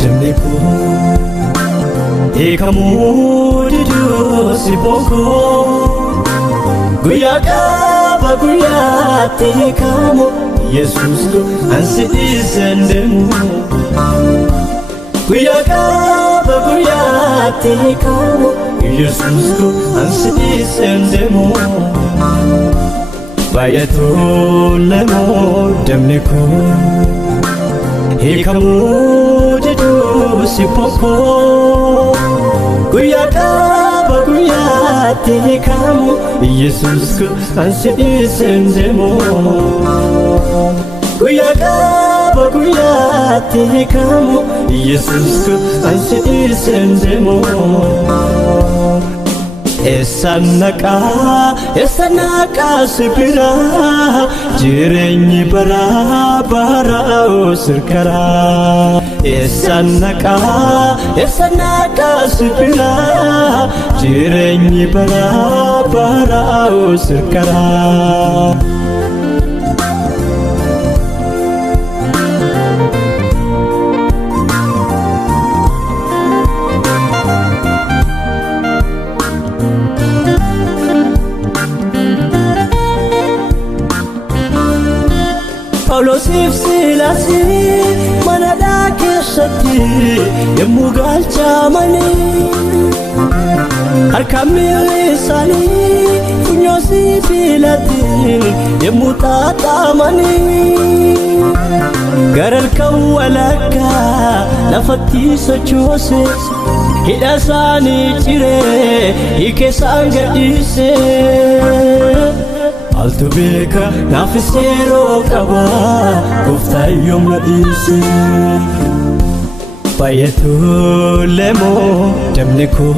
damniku ekamu didu siboko guyaka baguyati kamu Jesus ko ansi isendemu guyaka baguyati kamu Jesus ko ansi isendemu bayatu lemo damniku ekamu didu siboko guyaka baguyati kamu Jesus ko ansi isendemu guyaka baguyati kamu Jesus ko ansi isendemu esanaka sibira jirenyi bara sirkara esanaka sibira jirenyi bara sirkara Paulos ifsilasi manada kesati yemugal chamani arkamili sani kunyosi filati yemutata mani garal kawalaka lafati sochose hidasani chire ikesangadise altubeka nafisero kaba kufta yom ladisi bayatu lemo damniku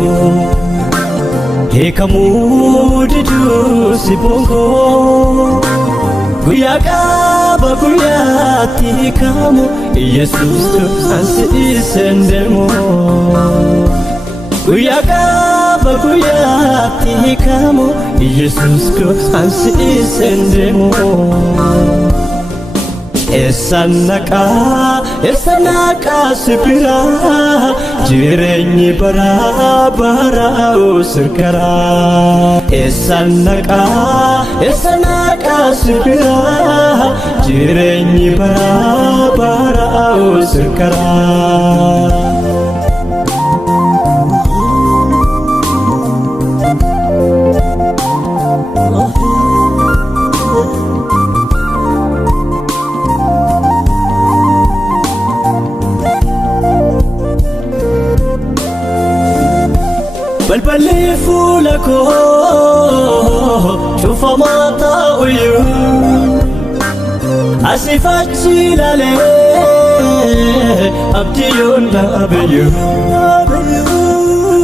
ekamu didu sibongo guyaka baguyati kamu Jesus ko ansi isendemo guyaka baguyati kamu Jesus ko ansi isendemu esanaka sibira jirenyi bara sirkara esanaka sibira jirenyi bara sirkara balballi fulako shufa mata uyu asifachi lale abdiyun abiyu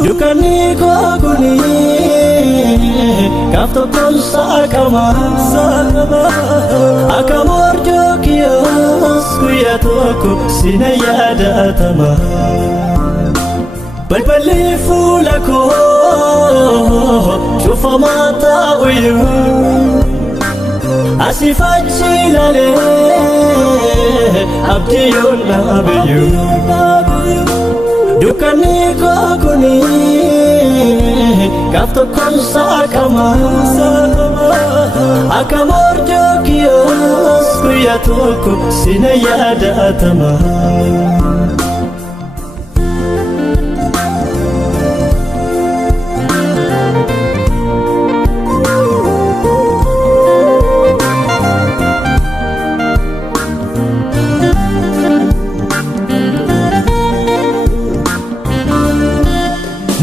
dukani koguni kafto konsa akamor jokiyos kuyatoko sinayada tama balballi fulako shufa mata uyu asifachi lale abdiyun abiyu dukani koguni kafto konsa akamor jokiyos kuyatoko sinayada tama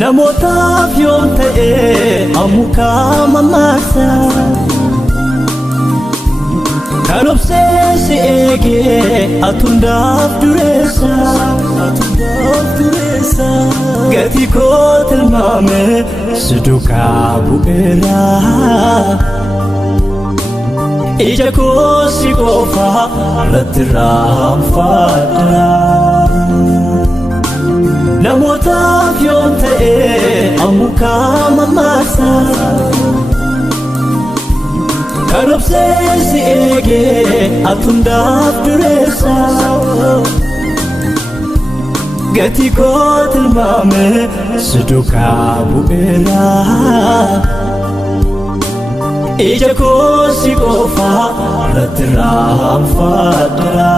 namotaf yom ta'e amuka mamasa kanobse si ege atundaf duresa gati ko tilmame suduka bu'era ija ko si qofa rattiram fadra namotaf yom ta'e amuka mamasa kanobse si ege atundaf duresa gatii koo tilmaame si duukaa bu'eera. Ija koo si qofa irratti raanfadheera.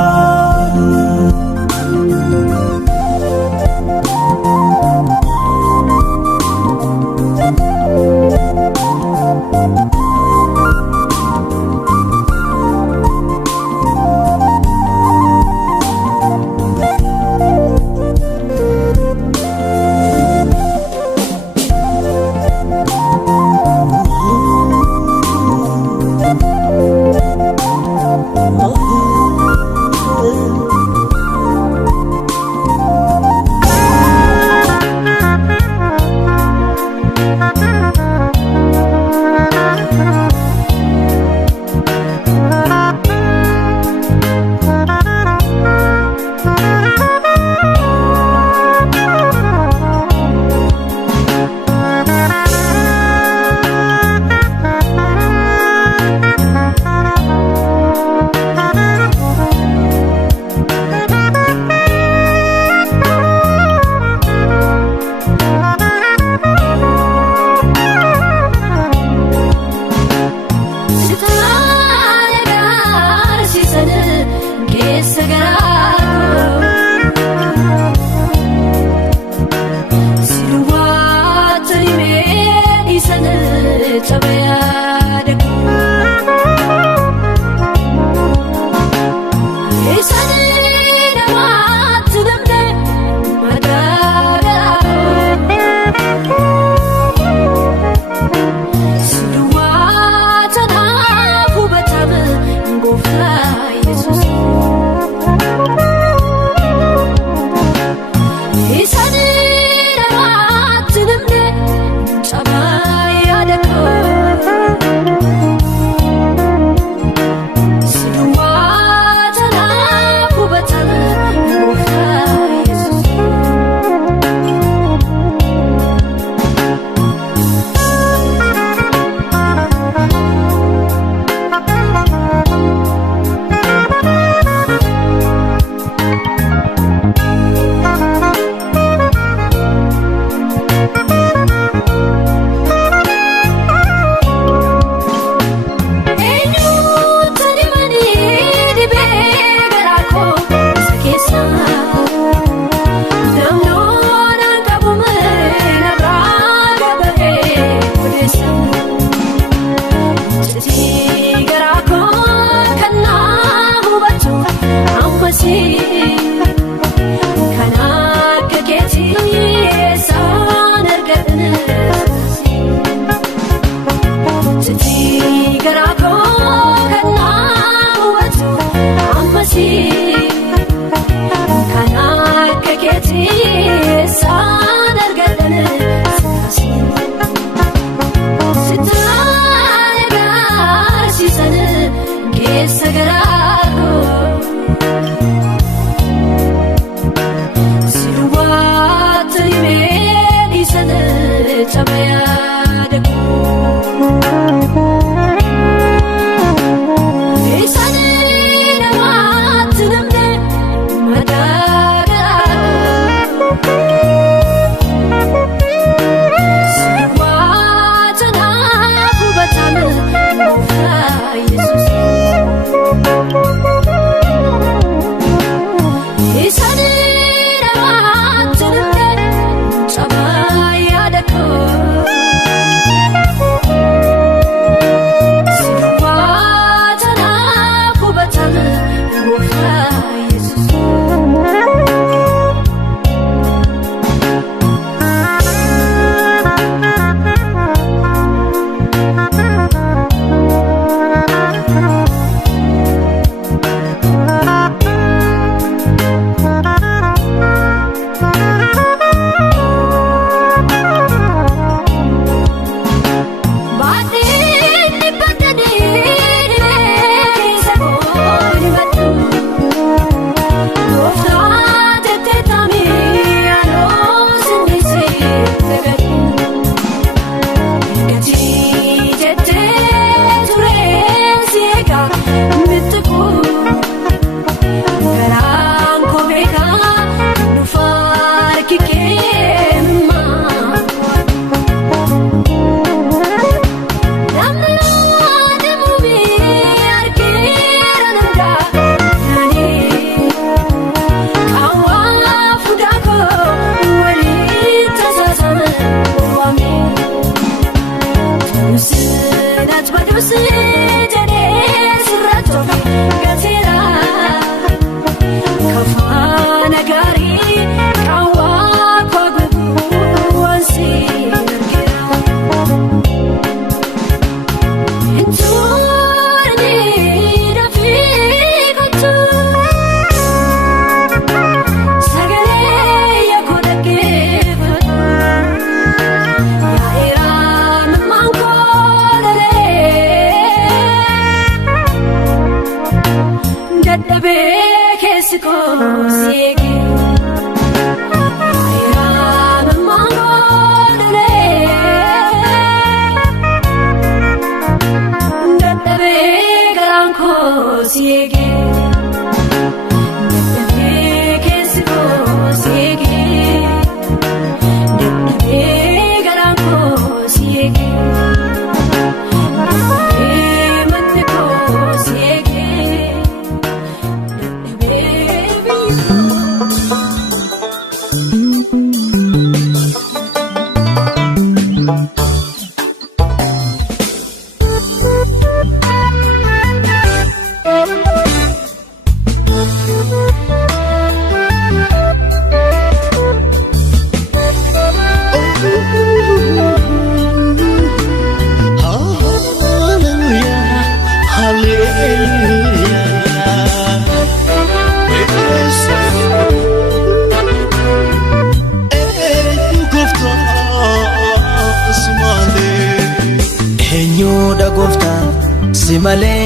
Simale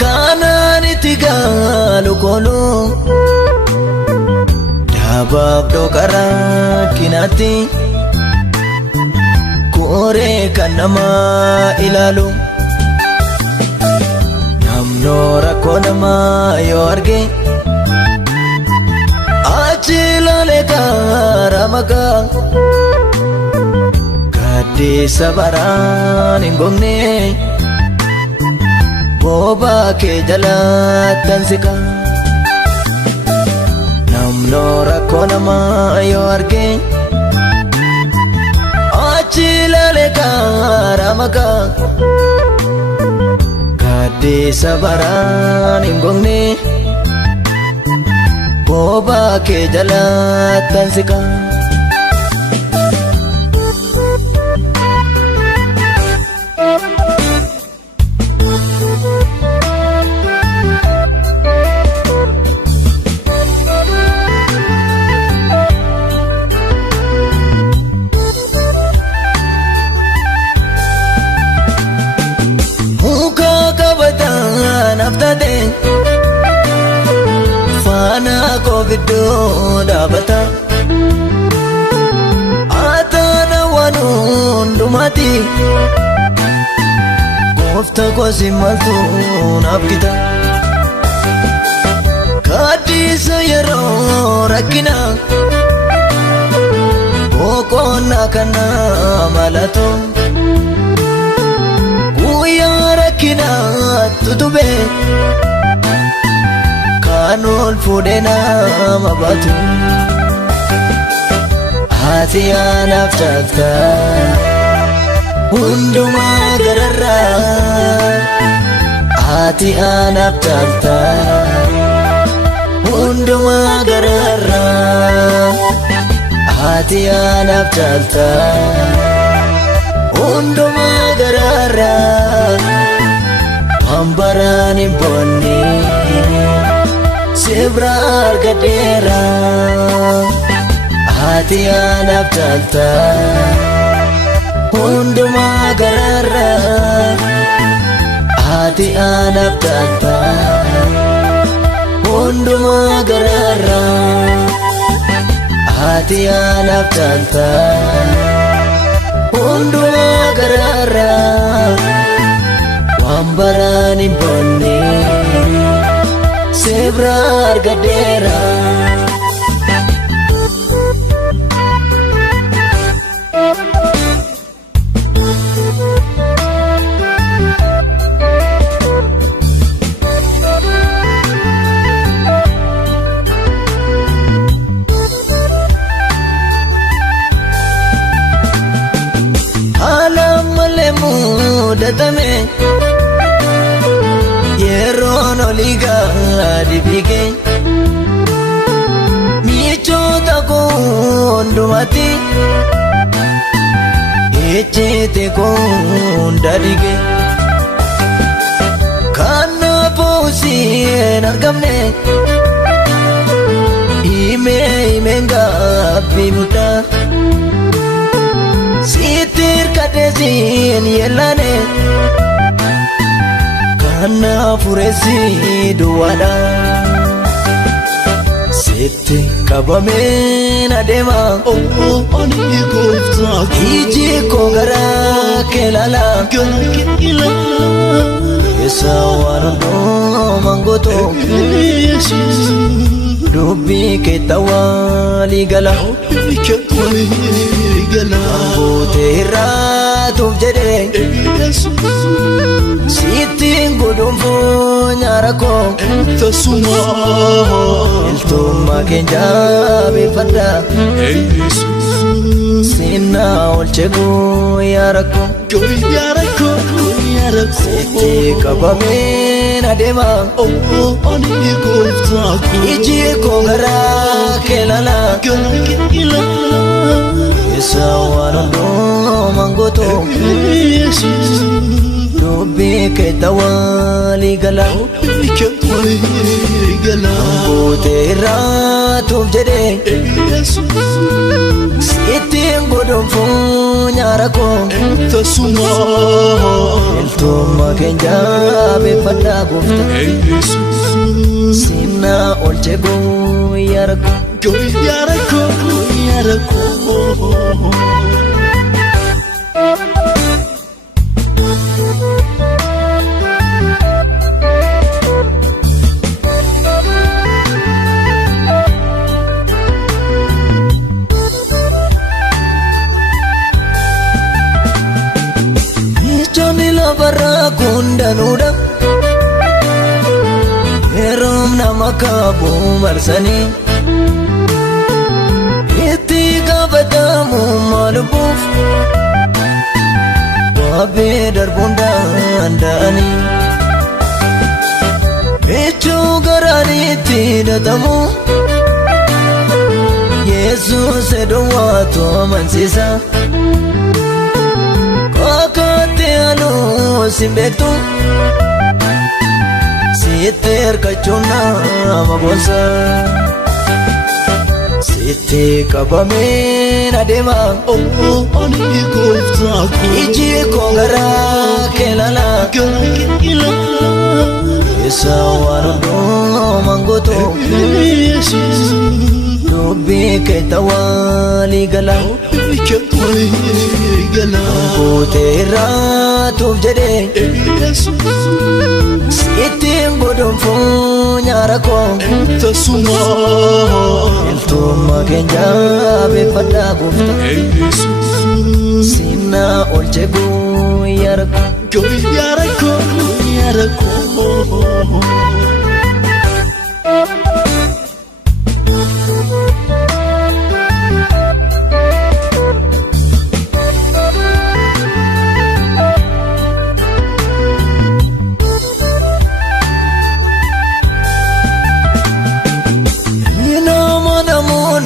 kanani tigalu kolo dabab dokara kinati kore kanama ilalu namnora konama yorge achilale karamaka di sabaran ingongne boba ke jalatan sika namnora konama yorge achilale karamaka di sabaran ingongne boba ke jalatan sika Fana kovido dabata atana wanundumati kofta kosimaltu nabkita kadisa yero rakina kokona kana malato kuya rakina tutube kanul fudena mabatu hati anaf talta unduma garara hati anaf talta unduma garara hati anaf talta unduma garara ambarani bonni sebrar gadera hati anaf talta unduma garara hati anaf talta unduma garara hati anaf talta unduma garara wambarani bonni sebrar gadera alam lemu abdatame yeroon olii gadi fiige michoota koo hundumatti ejjete koo hunda dige kanaafuu siin argamne himeen gaabbii muddaa sitti hirkadhe siin yeellane kanaafuu reessi duwwaadha sitti qabameen adeema iji koo garaa kee ilaala keessa waan hundumaan gootu dubbii kee tawaalii gala gootee irraatuuf jedhe sittiin godhuunfuu nyaara koo iltummaa keenya beeffadha sinnaa olche guyyaa rakkoo sitti qabameen adeema iji koo garaa kee ilaala keessa waan hundumaan gootu dubbii kee tawaalii gala gootee irraatuuf jedhe sittiin godhuunfuu nyaara koo iltummaa keenya beeffadha goofta sinnaa olche guyyaa rakkoo kundanuudha yeroom nama kaabuu marsanii itti gaafatamu maalubuuf waabee darbuun danda'anii michuu garaanitti hidhatamu Yesuus edowwaatu amansiisa sin beektu sitti hirkachuun nama boonsa sitti qabameen adeema iji koo garaa kee ilaala keessa waan hundumaan gootu dubbii kee tawaalii gala gootee irraatuuf jedhe sittiin godhuunfuu nyaara koo iltummaa keenya beeffadha goofta sinnaa olche guyyaa rakkoo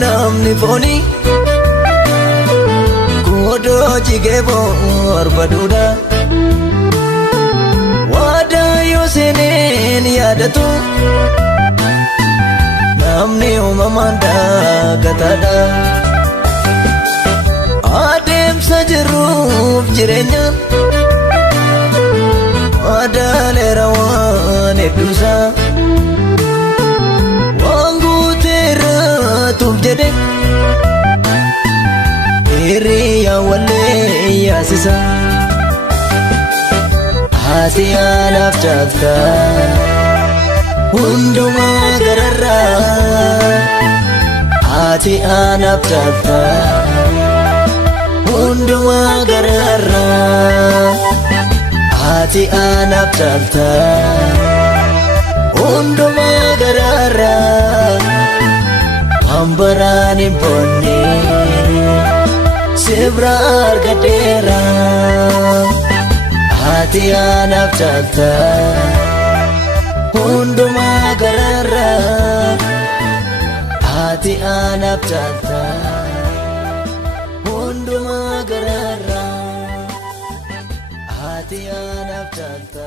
namni foonii godoo jigee barbaadudha waadaa yoo seeneen yaadatu namni uumamaan daakataadha adeemsa jirruuf jireenya waadaaleera waan hedduusaa tuuf jedhe hiriyaa wallee yaasisa haati anaaf jaalta hundumaa gararraa haati anaaf jaalta hundumaa gararraa haati anaaf jaalta hundumaa gararraa Ambaraan boonni sibra argadeera haati ati anaaf caalta hundumaa gararraa ati anaaf caalta hundumaa gararraa ati anaaf caalta.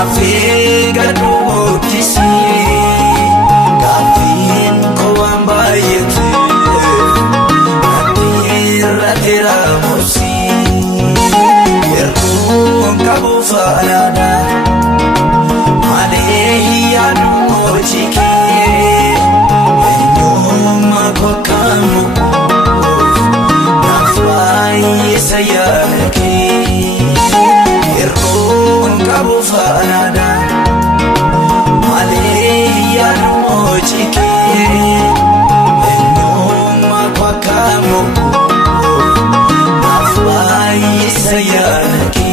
Afi faanaadha malee yaaduu jikee eenyummaa kwakaamu naaf baay'isa yaada kee.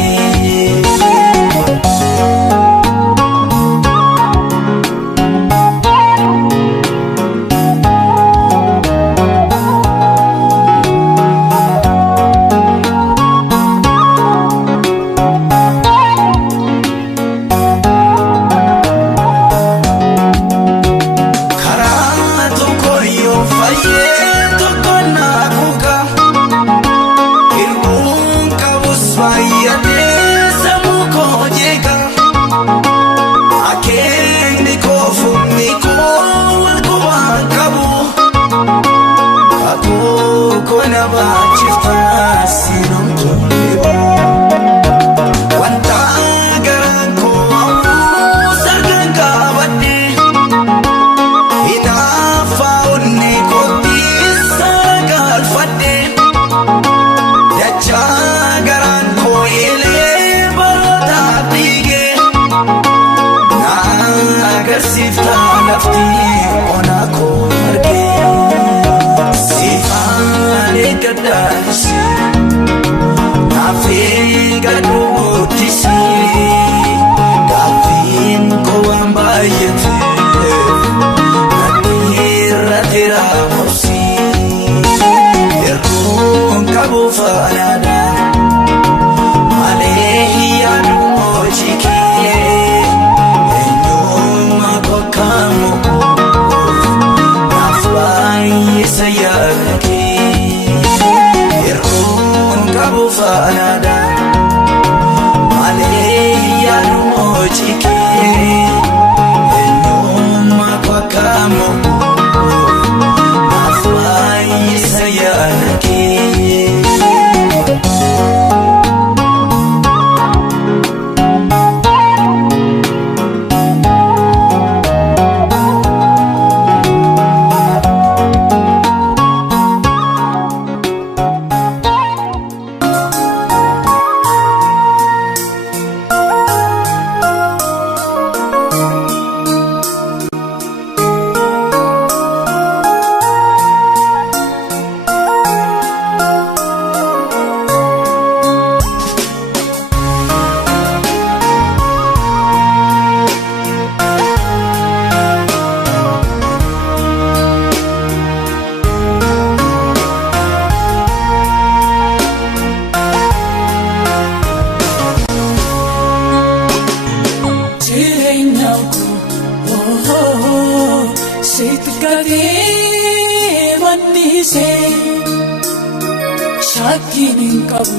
Of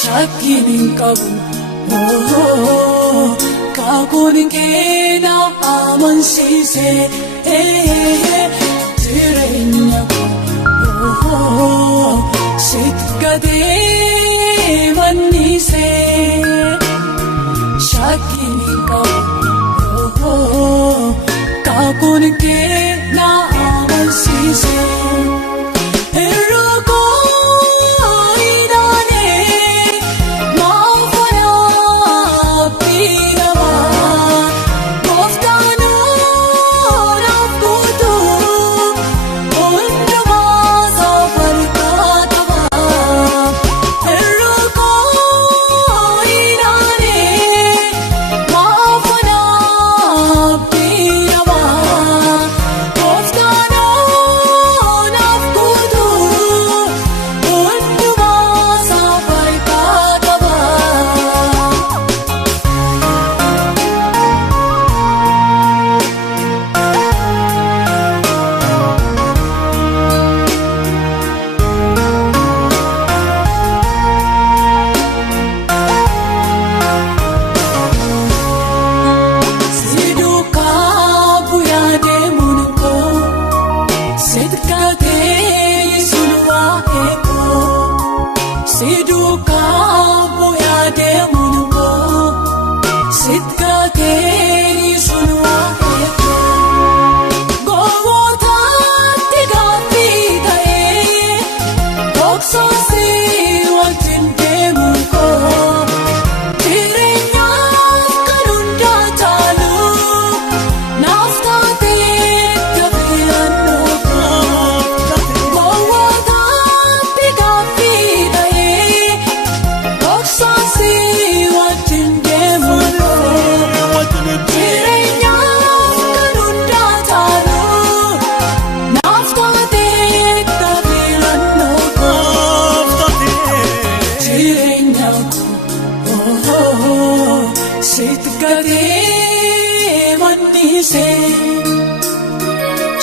shakkiin qabu kakuun keena amansiise jireenya koo sitti gadee mannise shakkiin qabu kakuun keena amansiise.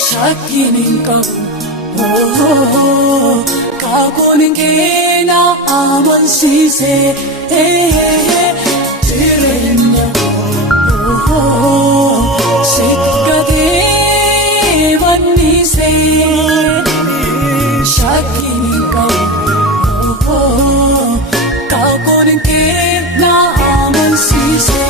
Shakkiin qabu kakuun keena amansiise jireenya koo sitti gadee mannise shakkiin qabu kakuun keena amansiise.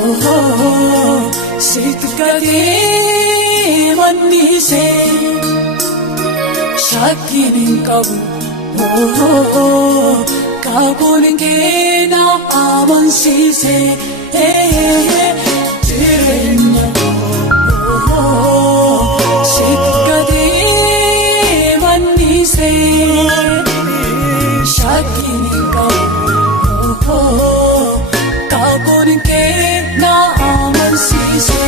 oh, oh, oh. Sitkate manise shakinin kabu kagunin kena amansise jirenya sitkate manise shakinin kabu kagunin kena amansise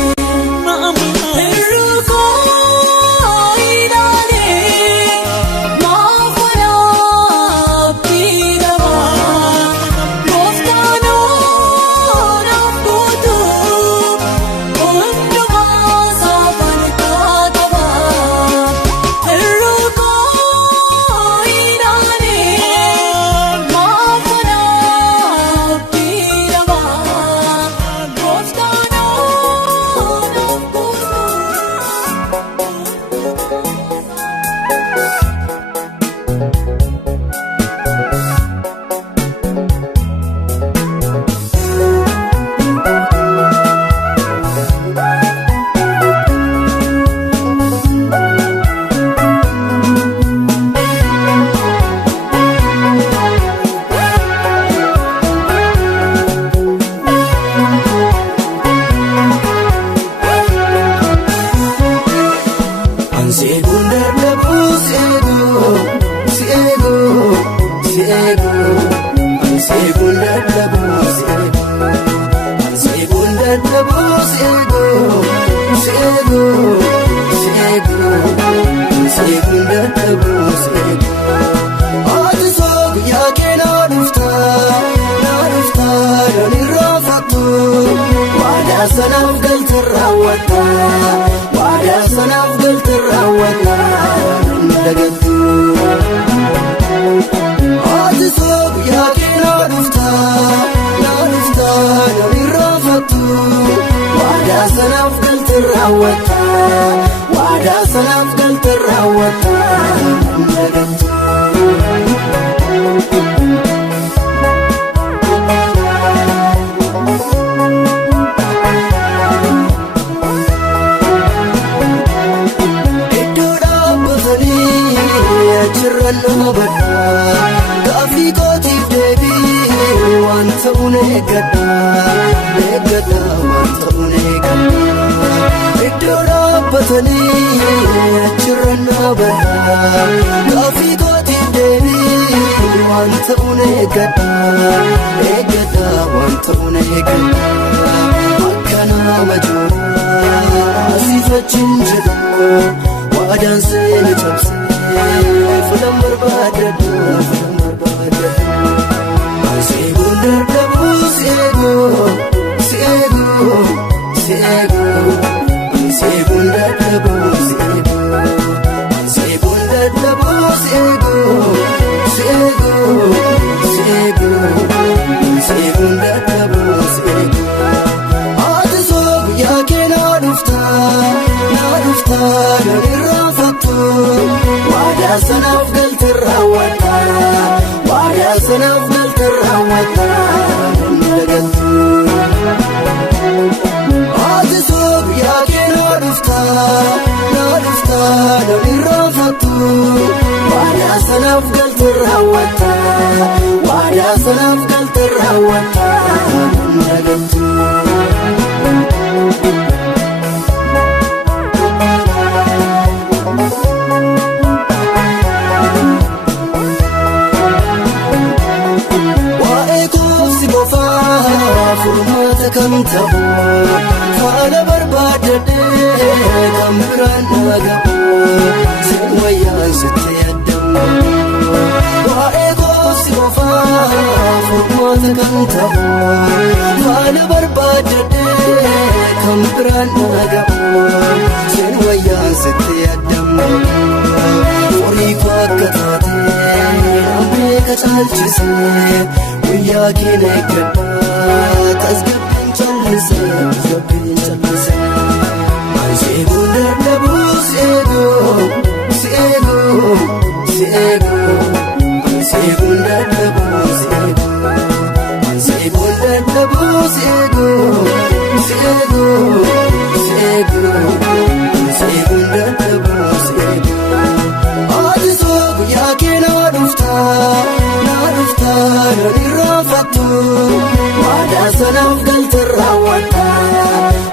sanaaf galta raawwadha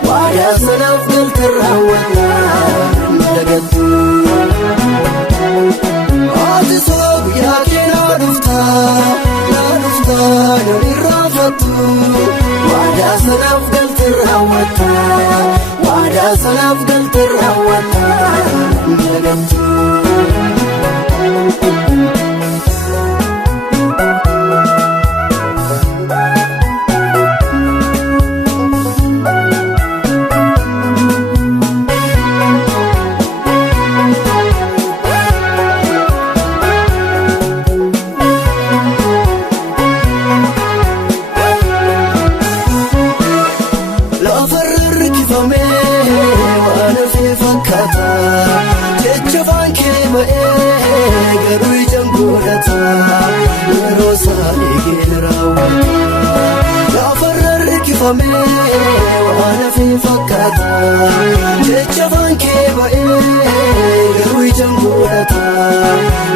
waadaa sanaaf galta raawwadha dagattu ati soo guyyaa kee naa dhufta namni raafattu waadaa sanaaf galta raawwadha waadaa sanaaf galta raawwadha dagattu garuu ijaan godhata yeroo isaanii raawwata lafarra hirkifamee waan hafee fakkaata jecha afaan kee ba'ee garuu ijaan godhata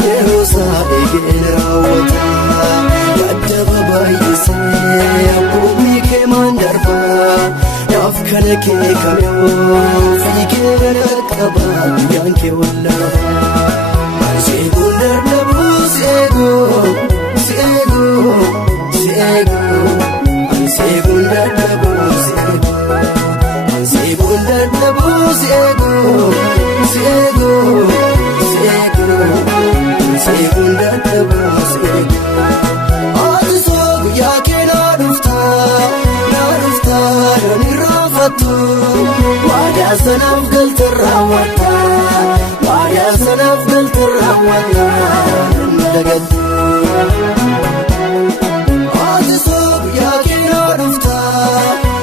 yeroo isaanii raawwata yaadaba baay'isee abboommi kee maan darba naaf kana kee kamee fiigee qaqqaba guyyaan kee wallaaba. Seegun dadhabu seegun dadhabu seegun dadhabu seegun dadhabu ati soo guyyaa kee naa dhufta namni raafattu waadaa sanaaf galta raawwadha waadaa sanaaf galta raawwadha dagattu ati soo guyyaa kee naa dhufta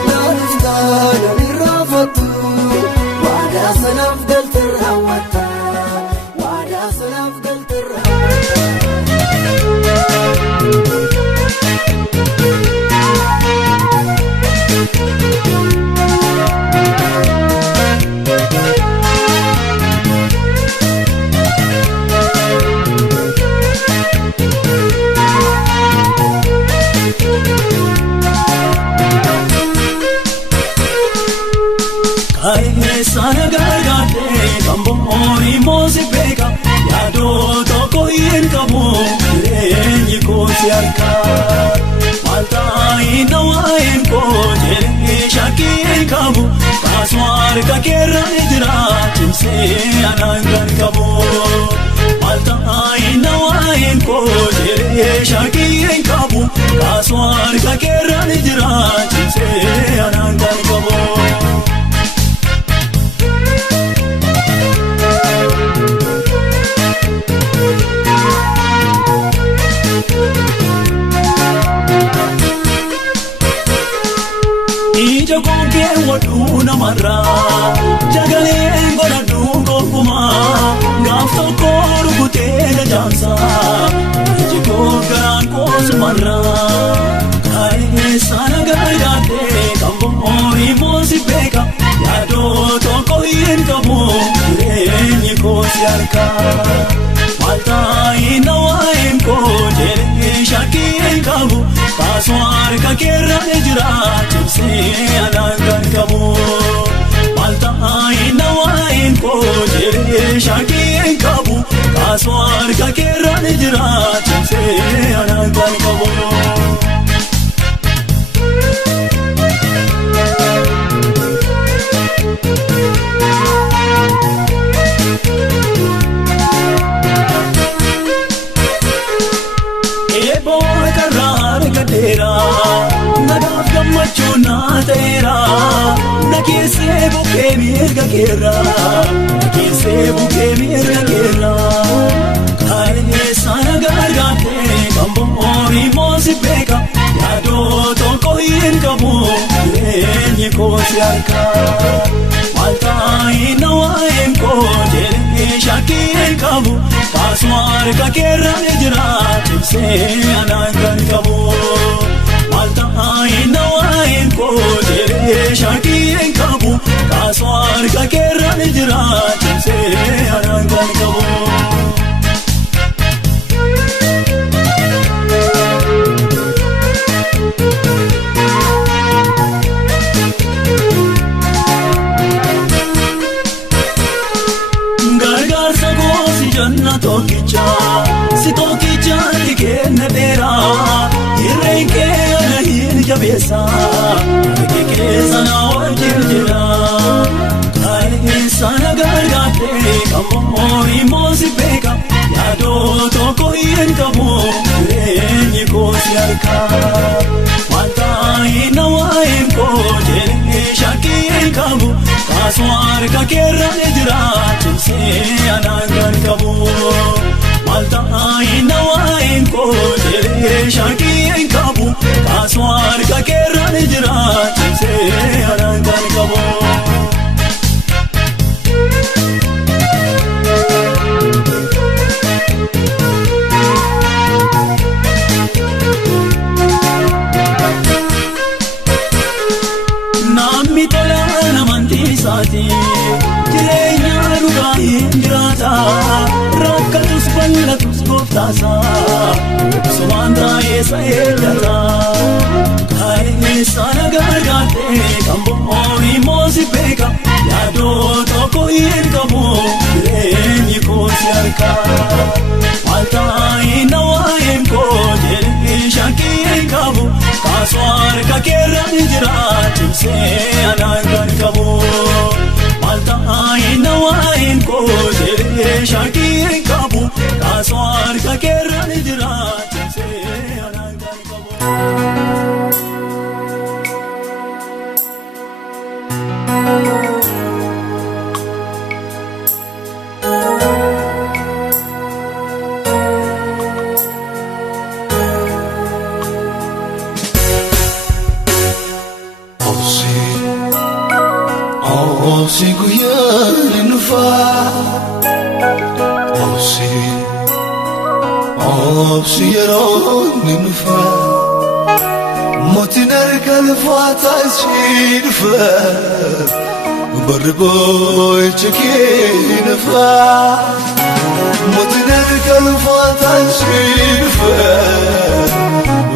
namni raafattu waadaa sanaaf galta raawwadha waadaa sanaaf galta raawwadha. Sana gargaarte kamboori moosi beeka yaadoo tokko hin qabu jireenyi kooti harka maaltaayi nawaayin koo jedhee shakkii hin qabu kaasuu harka keerra ni jira cimsee anaan kan qabu maaltaayi nawaayin koo jedhee shakkii hin qabu kaasuu harka keerra ni jira cimsee anaan kan qabu. Ija kookee waduu namarraa jagaleen godhadhuu gonkumaa gaaf tokko rukutee jajaansaa iji koo garaan koosumarraa kaayee sana gargaartee kamboori moosi beeka yaadoo tokko hin qabu jireenyi kooti harka maaltaayi nawaayin koo jedhee shakkii hin qabu kaasuu harka keerra ni jira cimsee anaan kan qabu maaltaayi nawaayin koo jedhee shakkii hin qabu kaasuu harka keerra ni jira cimsee anaan kan qabu. Nagaaf gammachuu naa ta'eera nageessee bukkee mirga keerra nageessee bukkee mirga keerra kaayee sana gargaartee kamboori moosi beeka yaadoo tokko hin qabu jireenyi kooti harka maaltaayi nawaayin koo jedhee shakkii hin qabu kaasuu harka keerra ni jira cimsee anaan kan qabu. Maaltaayi nawaayin koo jedhee shakkii hin qabu kaasuu harka keerra ni jira cimsee anaan kan qabu. sana gargaarte kamoori moosi beeka yaadoo tokko hin qabu jireenyi koosi harkaa waltaayi na waa'een koo jedhee shakkii hin qabu kaasuu harka keerra ni jira cimsee anaan gargabu waltaayi na waa'een koo jedhee shakkii hin qabu kaasuu harka keerra ni jira cimsee anaan gargabu. Jireenya dhugaa hin jiraata rakkatus bal'atus gooftaasa sumaan taa'eessa eeggata kaa'ee sana gargaarte kan bo'oon moosi beeka yaadoo tokko hin qabu jireenyi koosi harkaa waltaayi na waa'een koo jedhee shakkii hin qabu kaasuu harka keerra ni jira cimsee anaan gargabu. Waltaayi na waa'een koo jedhee shakkii hin qabu kaasuu harka keerra ni jira cimsee anaan gargabu. Obsi guyyaa nufaa obsi yeroo nufaa mootiin harka lafaataa ishee dhufaa barri boo'icha kee nufaa mootiin harka lafaataa ishee dhufaa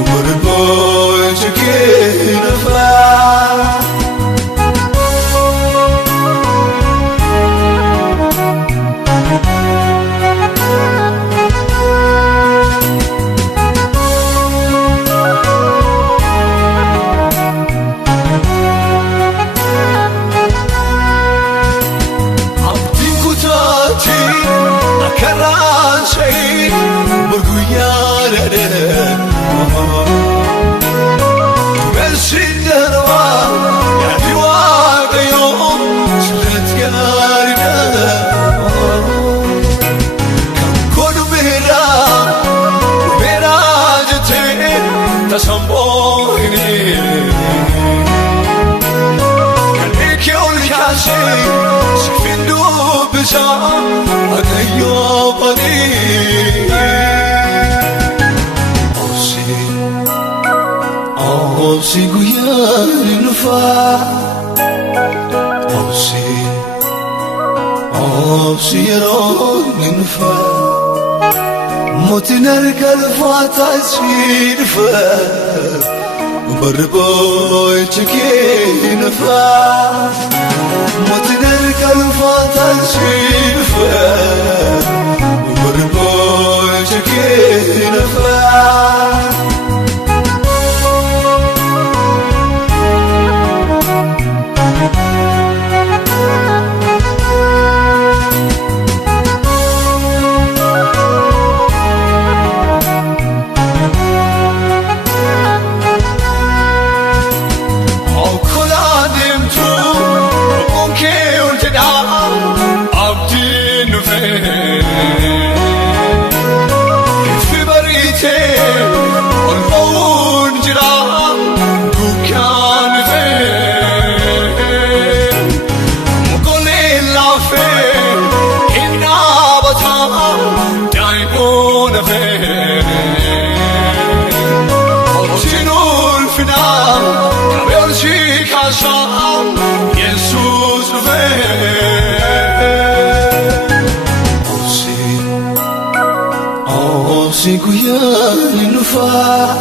barri boo'icha kee nufaa. Obsi guyyaa nufaa obsi yeroo nufaa mootiin harka lafaataa ishee dhufaa barri boo'icha kee nufaa mootiin harka lafaataa ishee dhufaa barri boo'icha kee nufaa. Obsi guyyaa nufaa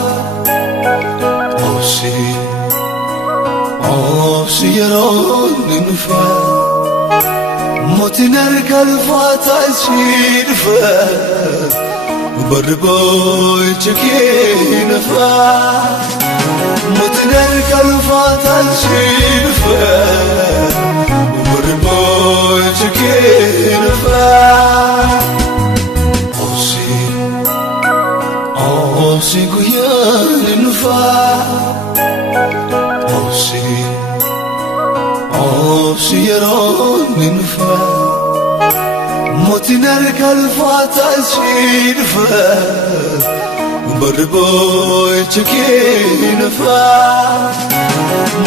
obsi yeroo nufaa mootiin harka lafaataa ishee dhufaa barri boo'icha kee nufaa mootiin harka lafaataa ishee dhufaa barri boo'icha سيرون ننفى موتي نركل فاتس نفى بربوي تشكي نفى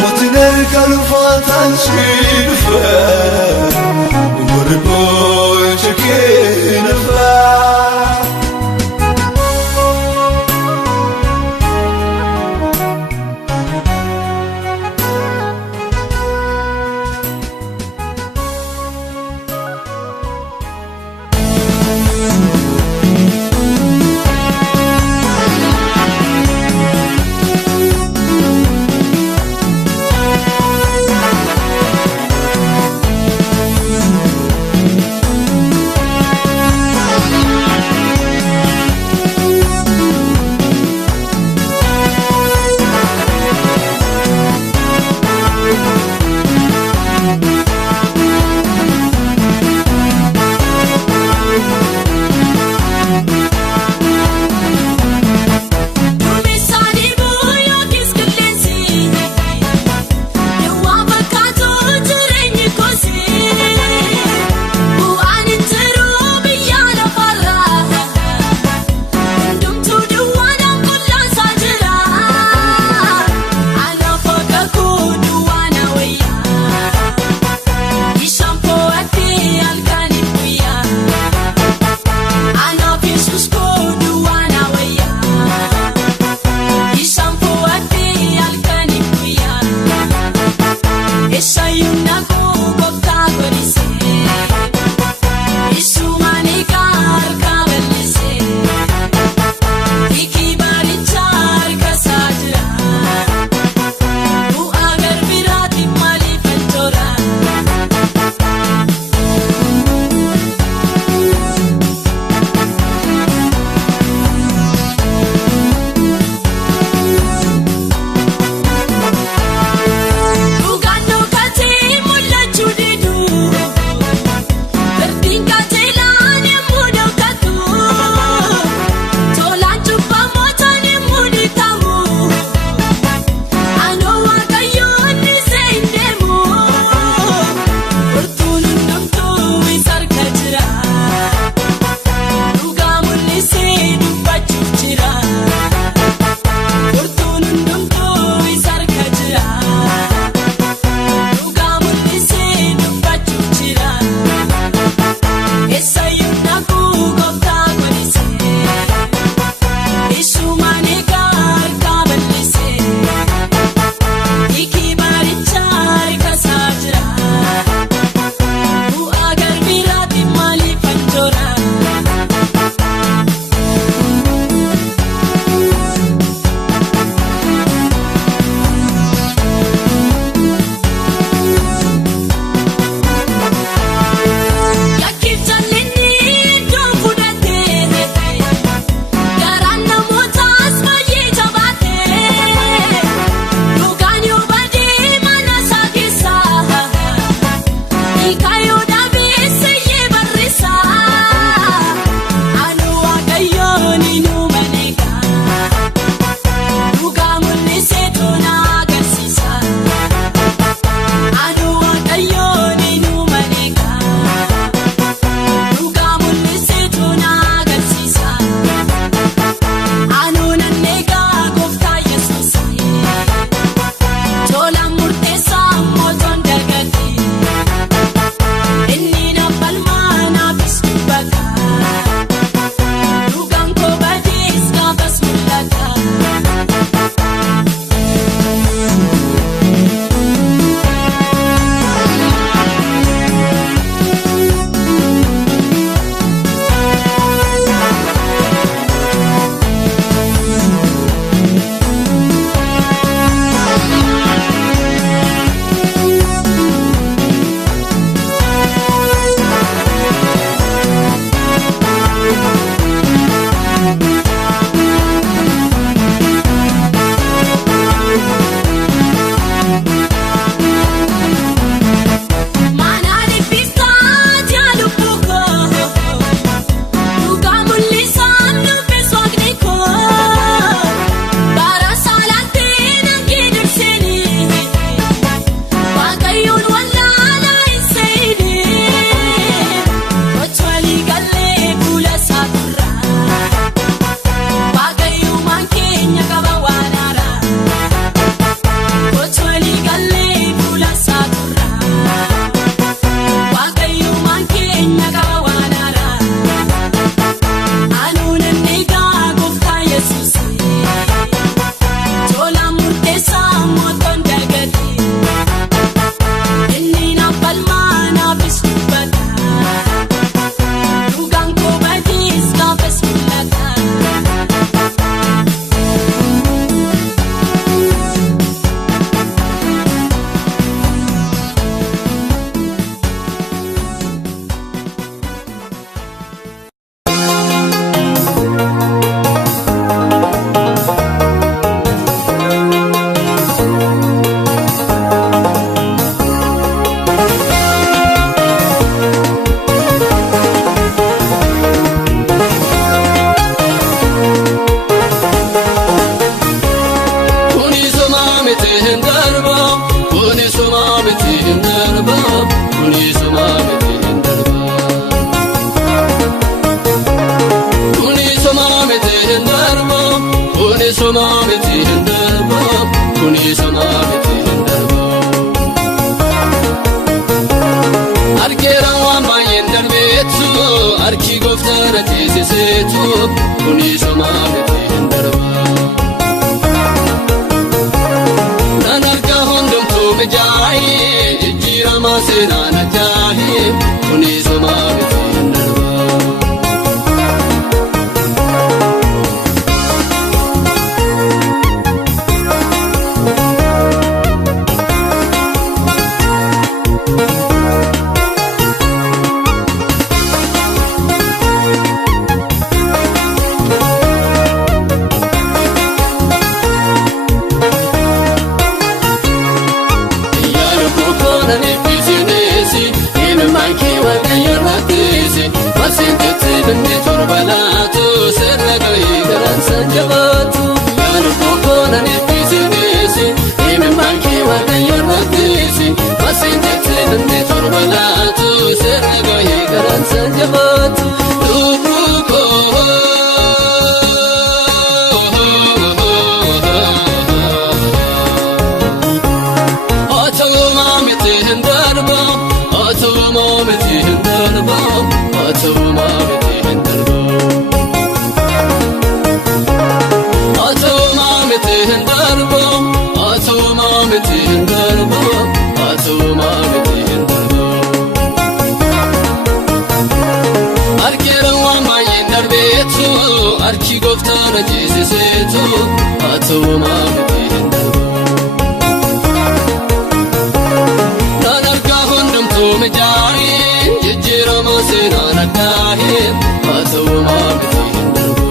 موتي نركل فاتس نفى بربوي تشكي نفى kunisuma miti hindarba nanarga hundumtu mijahi jijjirama seenaan ajaahi kunisuma miti hindarba arki goftana jisisetu atuma miti hindarba nanarga hundumtu mijahi jijjirama seenaan ajaahi atuma miti hindarba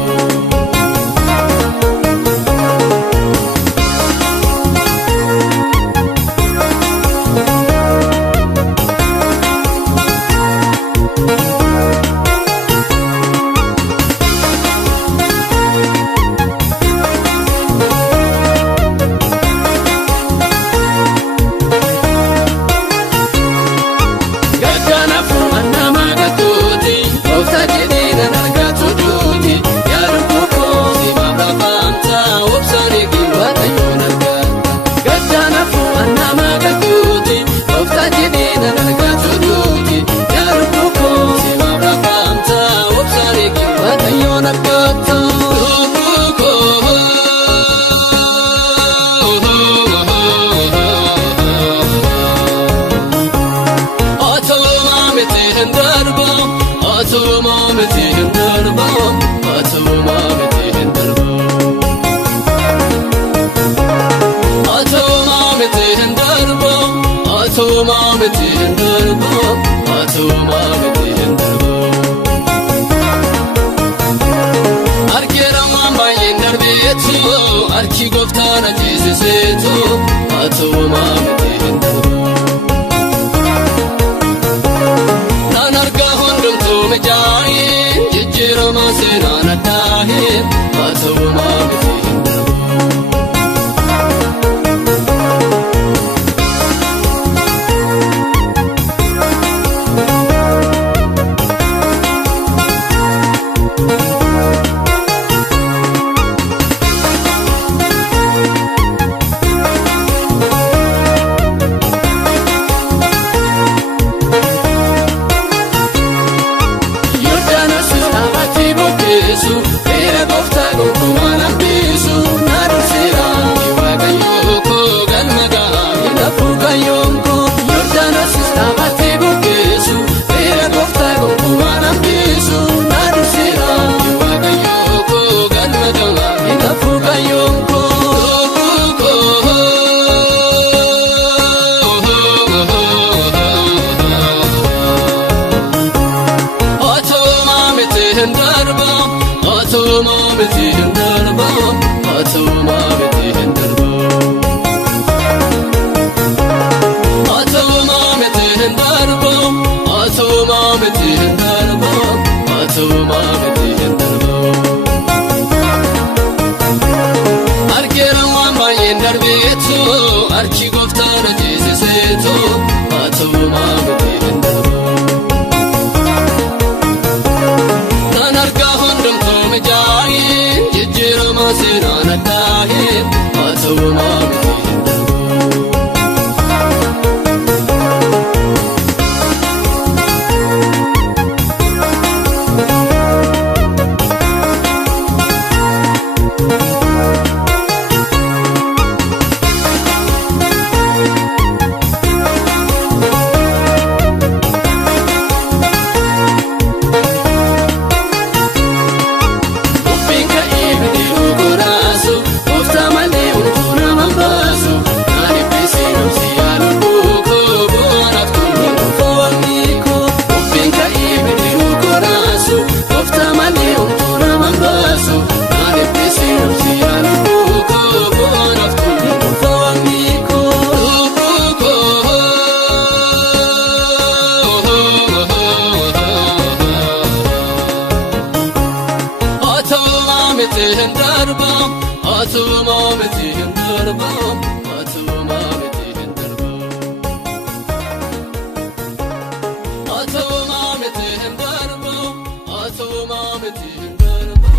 arki goftana jisisetu atuma miti hindarba nanarga hundumtu mijahi jijjirama seenaan ajaahi atuma miti hindarba arki goftana jisisetu atuma miti hindarba nanarga hundumtu mijahi jijjirama seenaan ajaahi atuma miti hindarba darba atuma miti hin darba atuma miti hin darba atuma miti hin darba atuma miti hin darba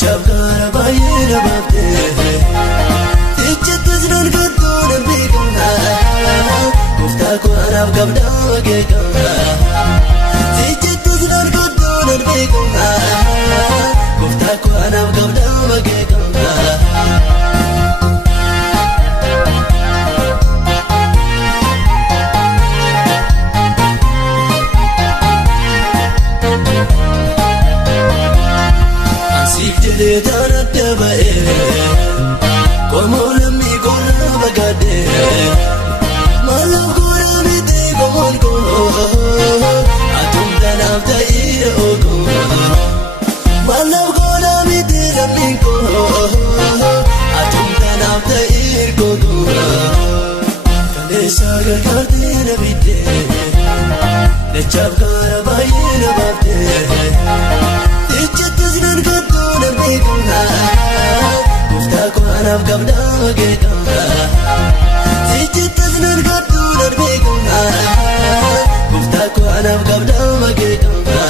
Chabgara bayina babde Tichittu zinan gaddoon beekama Gooftaa koo anaaf gabdaa geekama Tichittu zinan gaddoon beekama Gooftaa koo anaaf gabdaa geekama Dana dabae Komol mi gora bagade Malam gora miti komol ko Atum danaf tair ogo Malam gora miti ramni ko Atum danaf tair kogo Kale sagar karte na bide Lechab kara bayi na babde Tichittu zinan gaddoon beekama Gooftaa koo anaaf gabdaa geekama Tichittu zinan gaddoon beekama Gooftaa koo anaaf gabdaa geekama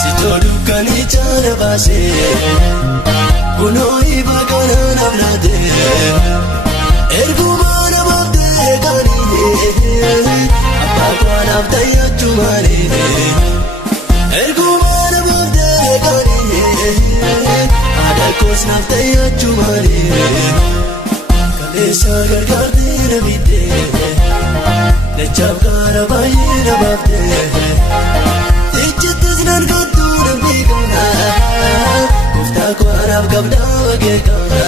Sitoo dukkaanii jaala baasee Kunoi bagana navlade Erguma navabde gani Abba kwa navdaya chumare Erguma navabde gani Ada kos navdaya chumare Kalesa gargarte navide Lechab gara bayi navabde Tichittu zinan gaddoon beekama Gooftaa koo anaaf gabdaa geekama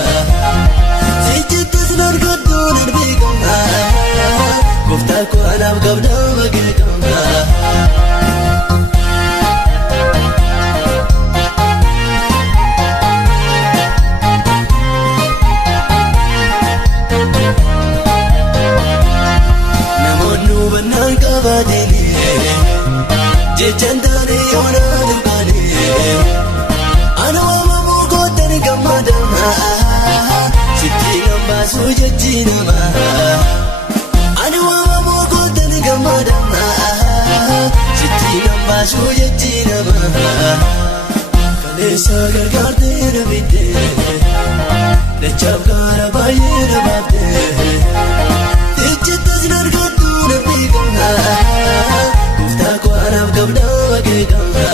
Tichittu zinan gaddoon beekama Gooftaa koo anaaf gabdaa geekama Namoonni hubannaan qabaatanii Jechaan taane yoonaa dhugaanii Ana waamamuu gootan gammadama Sitti gambaasuu jechi nama Ani waamamuu gootan gammadama Sitti gambaasuu jechi nama Kaleessa gargaarte na bidde Lechaaf gaara baay'ee na baabde Tichittu zinan gaddoon beekama Gooftaa koo anaaf gabdaa geekama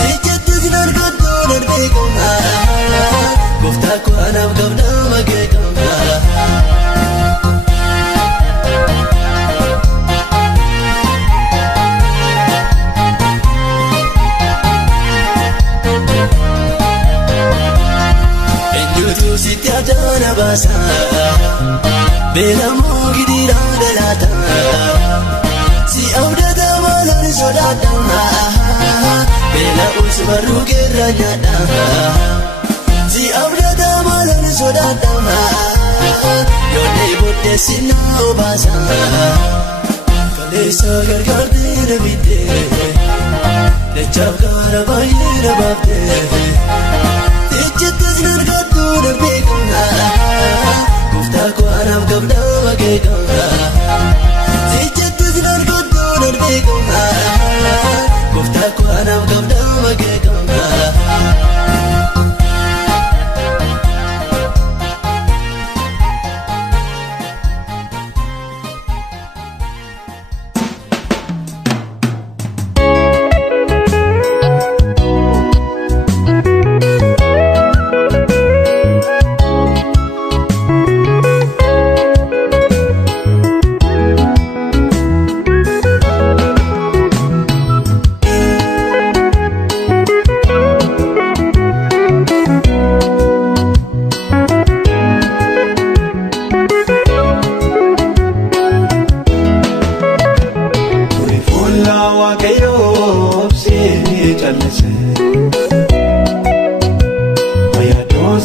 Tichittu zinan gaddoon beekama Gooftaa koo anaaf gabdaa geekama Eenyutu sitti adana baasa Beelamoo gidiraa dhalaata Si abdata maalaan sodaadha Beela'uus barruu keerra nyaadha Si abdata maalaan sodaadha Yoonnee booddeessi na obaasa Kaleessa gargaarte na bidde Lechaaf gaara baay'ee na baabde Tichittu zinan gaddoon beekama Gooftaa koo anaaf gabdaa geekama Tichittu zinan gaddoon beekama Gooftaa koo anaaf gabdaa geekama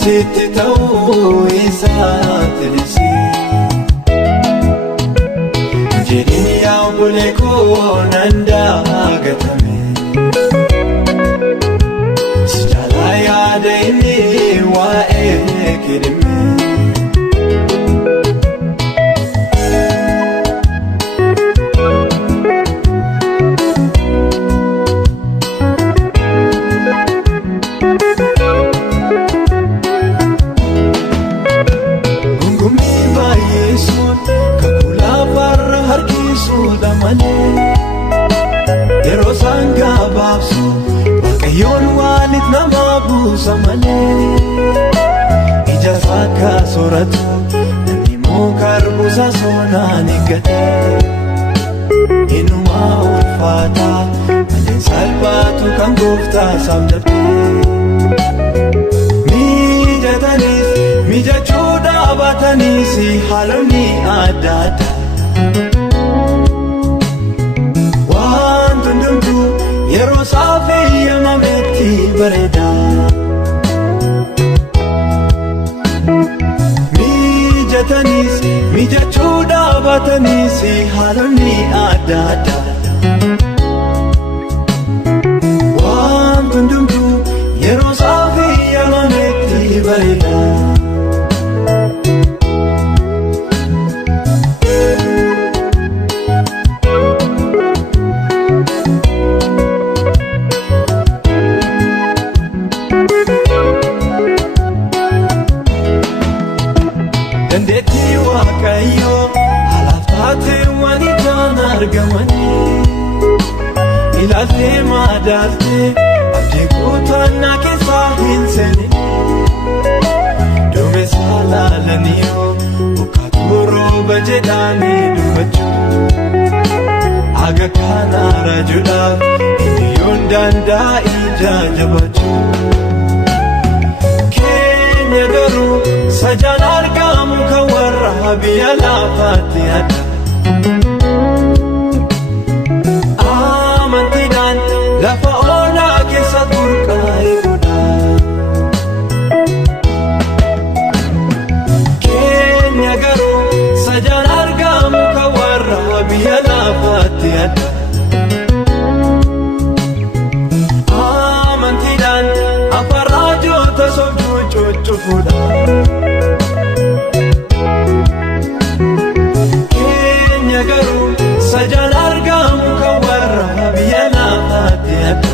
sitti ta'uu isaa tilisi jedhin yaa obbolee koo nan daagatame si jaalaa yaada inni waa'ee kidhime yeroo sangaa baabsu waaqayyoon waanit nama buusa malee ija saakka sooratu namni muka arbuusa soonaan eeggate inumaa ulfaata malee salphaatu kan gooftaa saamdate mijatanis mijachuu dhaabataniis haalonni adda addaa yeroo saafii yamametti bareeda mijatanis mijachuu dhaabatanis haalonni adda addaa waan hundumtuu yeroo saafii yamametti bareeda dandeettii waaqayyoo haalaaf taatee waan ijaan argamanii ilaaltee madaaltee abdii kutannaa keessaa hin seene duumessa laalaniioo bokkaatu rooba jedhanii dubbachuu aga kana raajuudhaaf inni yoon danda'a ija jabachuu keenya garuu sajaan argamu kan warra biyya lafaatti adda amantiidhaan lafa onaa keessa burqaa'ee godha keenya garuu sajaan argamu kan warra biyya lafaatti adda amantiidhaan afaan raajoota sobduu cuccufuudha sajaan argamu kan warra biyya lafaatti adda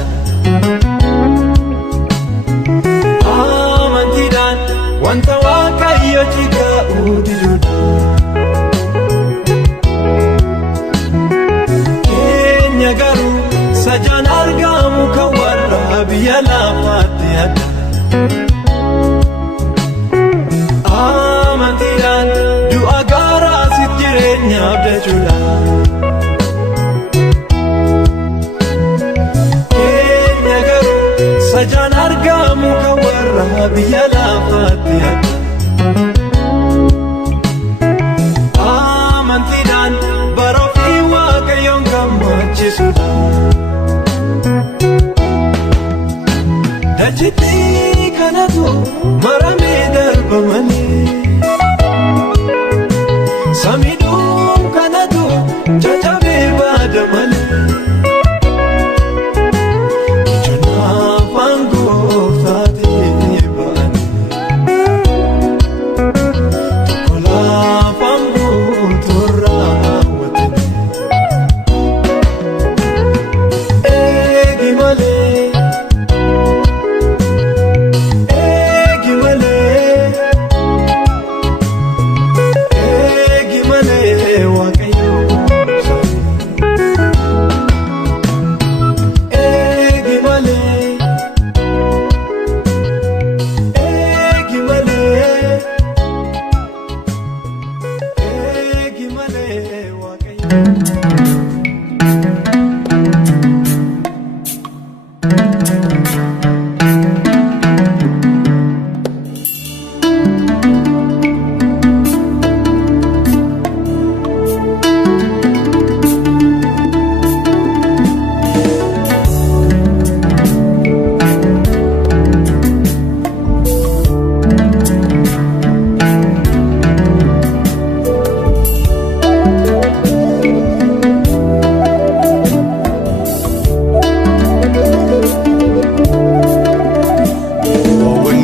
amantiidhaan wanta waaqayyo jikaa'uu diduudha keenya garuu sajaan argamu kan warra biyya lafaatti adda amantiidhaan du'a gaaraasiif jireenya abdachuudha sajaan argamu kan warra biyya lafaatti adda amantiidhaan bara ofii waaqayyoon gammachisuudha dachitti kanatu maramee darba malee samiidhuun kanatu caccabee baada malee Egi male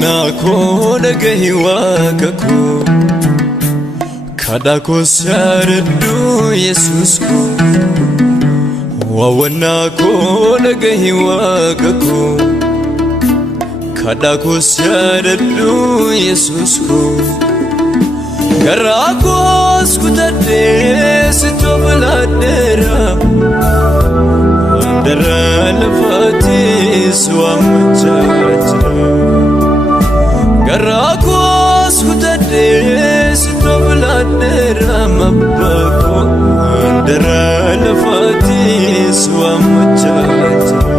Wawanako nagahi wakako Kadako saradu Jesus ko Wawanako nagahi wakako Kadako saradu Jesus ko Garako skutade sitobladera Andara lafati swamchachra Garako skutade sitobladera mabako Andara lafati swamchachra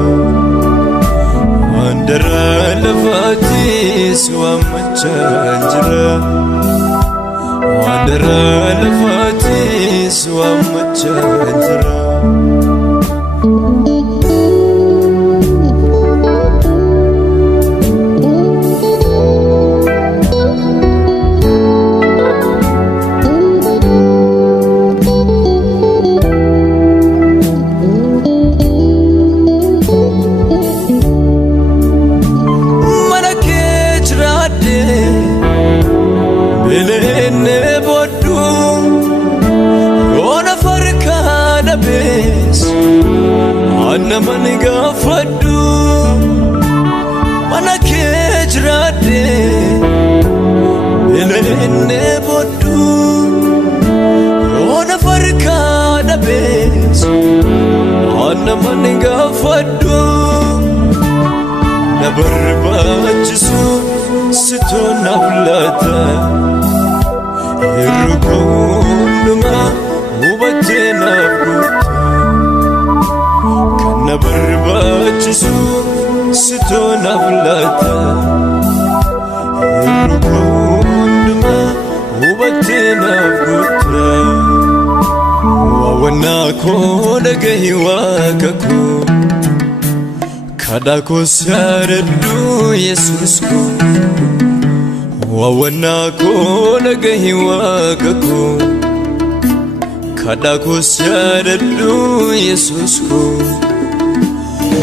Andara lafati swamchachra Andara lafati swamchachra Naman gafadu mana kejrade elene bodu ona farka da bes naman gafadu nabarbachisu sitona blata irukunduma ubatena Nabarbachisu sitona blata Irukunduma ubatena gutra Wawanako nagahi wakako Kadako saradu Jesus ko Wawanako nagahi wakako Kadako saradu Jesus ko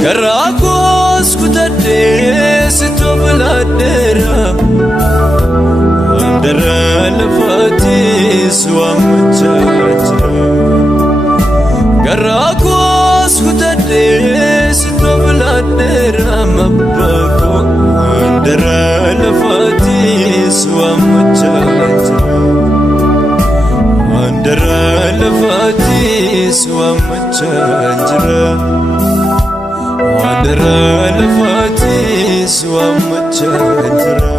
Garako skutade sitobladera Andara lafati swamchachra Garako skutade sitobladera mabako Andara lafati swamchachra Andara lafati swamchachra Andara lafati swamchachra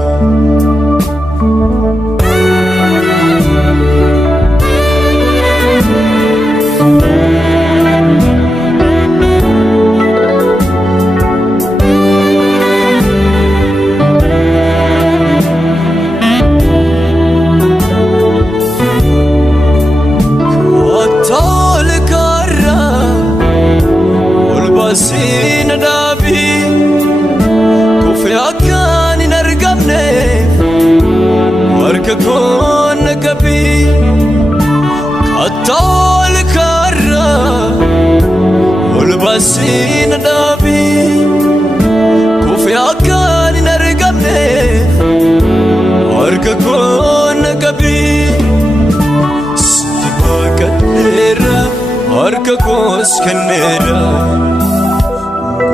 Kon gabi Atol karra Ulbasin dabi Kufi akan nargamne Arka kon gabi Siba kadera Arka kos kanera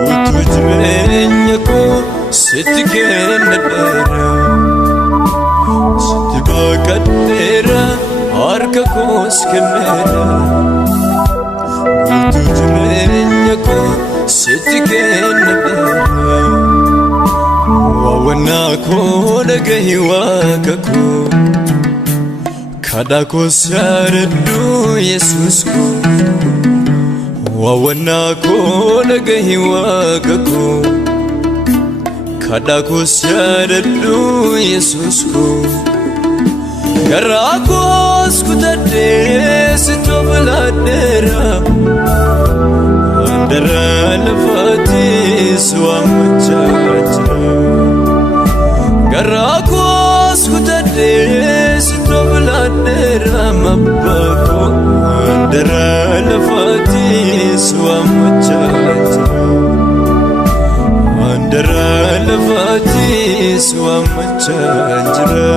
Gutu jmenya ko sitkenera Kadera arka kos kemera Gutu jmenya ko sitkenera Wawanako nagahi wakako Kadako saradu Jesus ko Wawanako nagahi wakako Kadako saradu Jesus ko Garako skutade sitobladera Andara lafati swamchachra Garako skutade sitobladera mabako Andara lafati swamchachra Dara lafatis waamachaa jira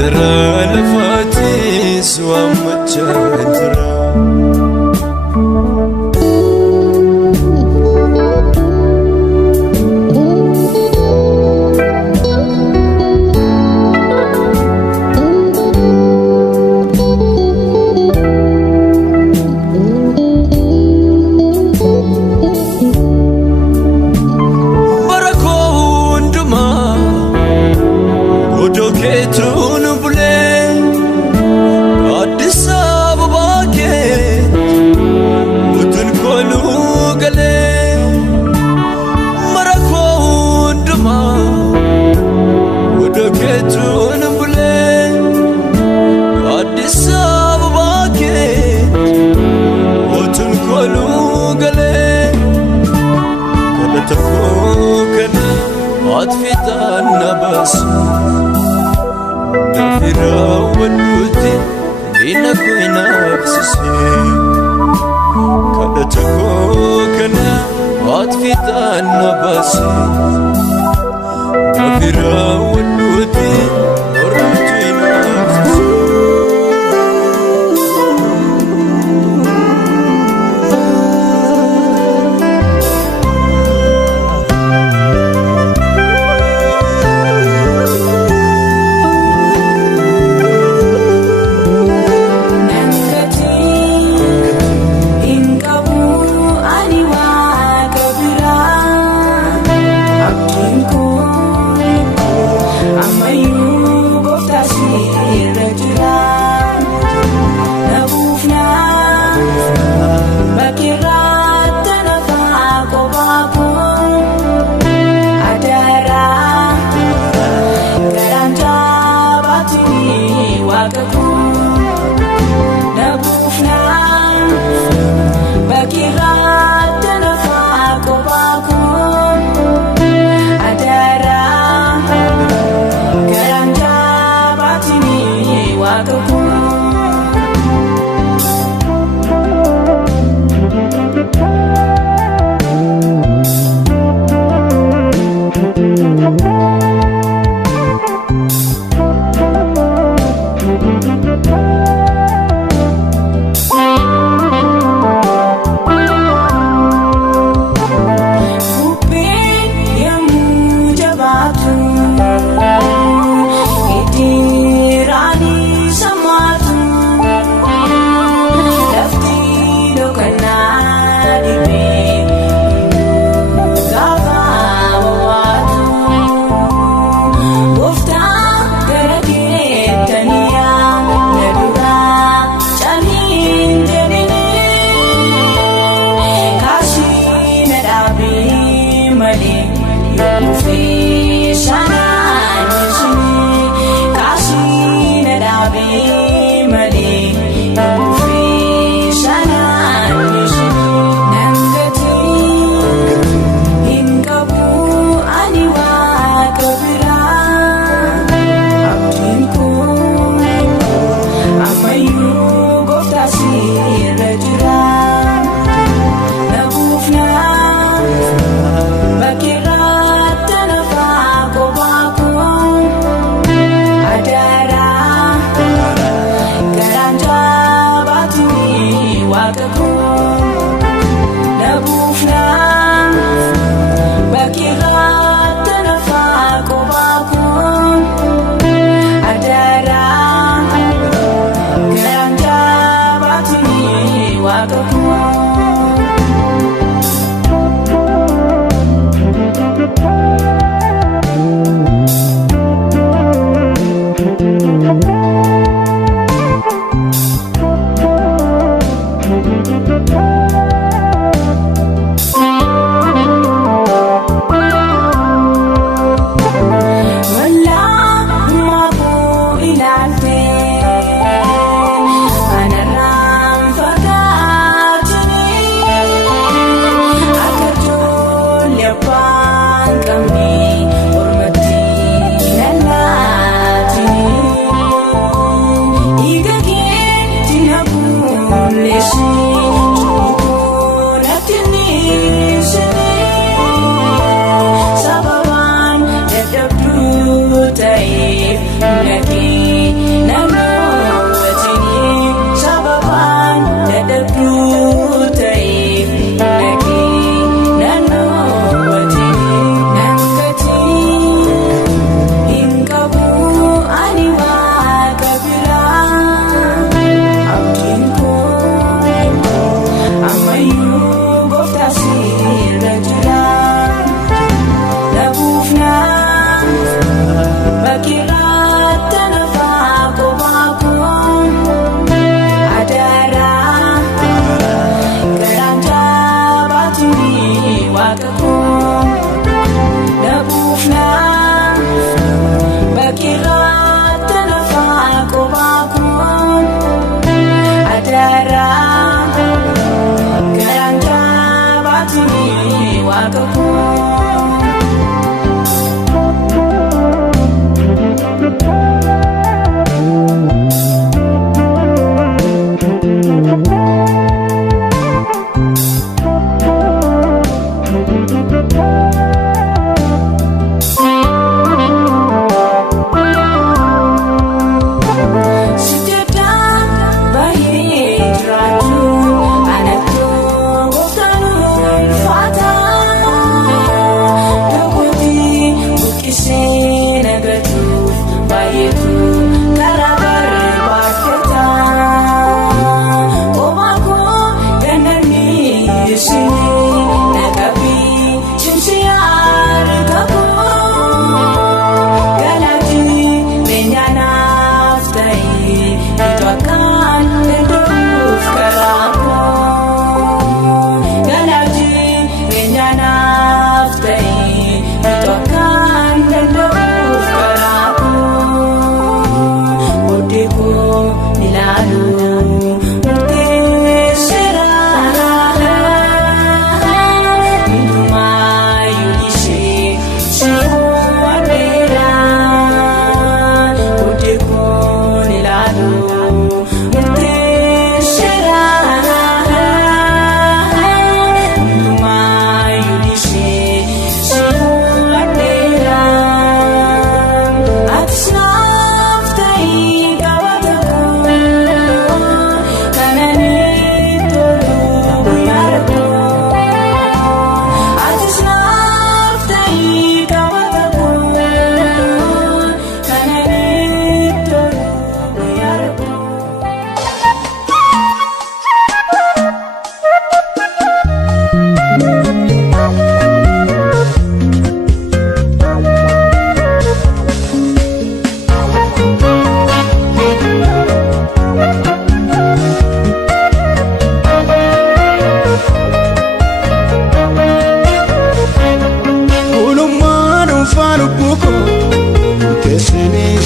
Dara lafatis waamachaa jira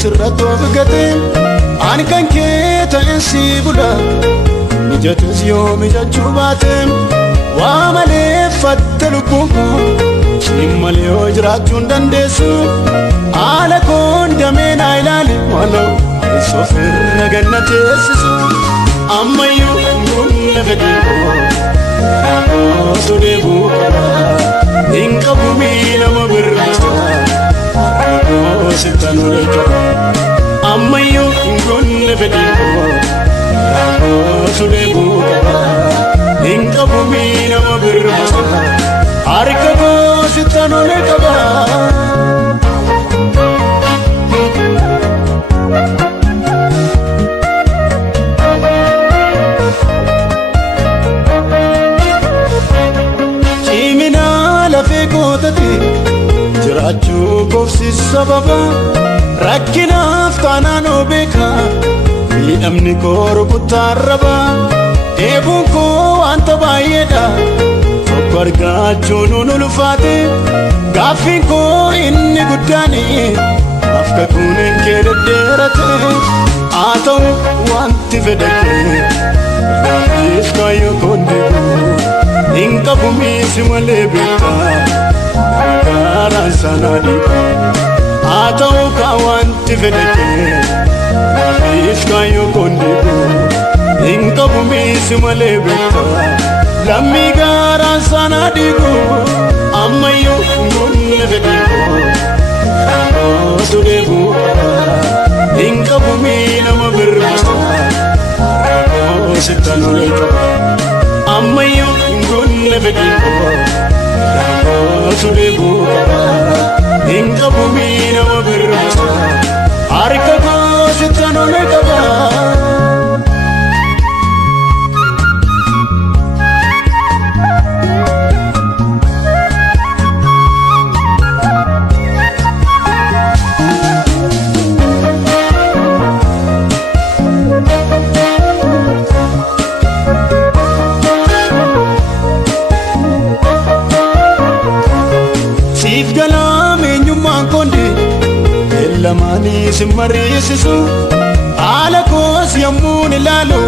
sirratoo figatee ani kan kee ta'een si bula mijatus yoo mijachuu baatee waa malee fatte lubbuun koo siin malee yoo jiraachuu hin dandeessu haala koon damee naa ilaali waloo eessoof irra ganna teessisu ammayyuu humna fedhii koo sodeebuu qaba hin qabu miilama birrista sittanuu qaba ammayyuu hin gonne fedhii koo sodeebuu qaba hin qabu miilama birrista harka koo sittanuu qaba. Jiraachuu koofsi sababa rakkinaaf taanaan obeeka miidhamni koo rukuttarraba dheebuun koo wanta baay'eedha tokko argachuun ulfaate gaaffiin koo inni guddaani afka kunin kee deddeerate haa ta'u wanti fedhe kee raafis kaayyoo koon deebi'u hin qabu miisi malee beektaa Nagaran sanadi atau kawanti fedeke Nafis kayo kondiku Inka bumi simalebeka Lami garan sanadiku Ammayu ngunne fedeko Sudebu sittanole qaba ammayyo ingonne fedhiiko garaankootu deebuu qaba hin qabu miinama birmasa harka koo sittanole qaba lamani simmarisisu haala koos yommuun ilaalu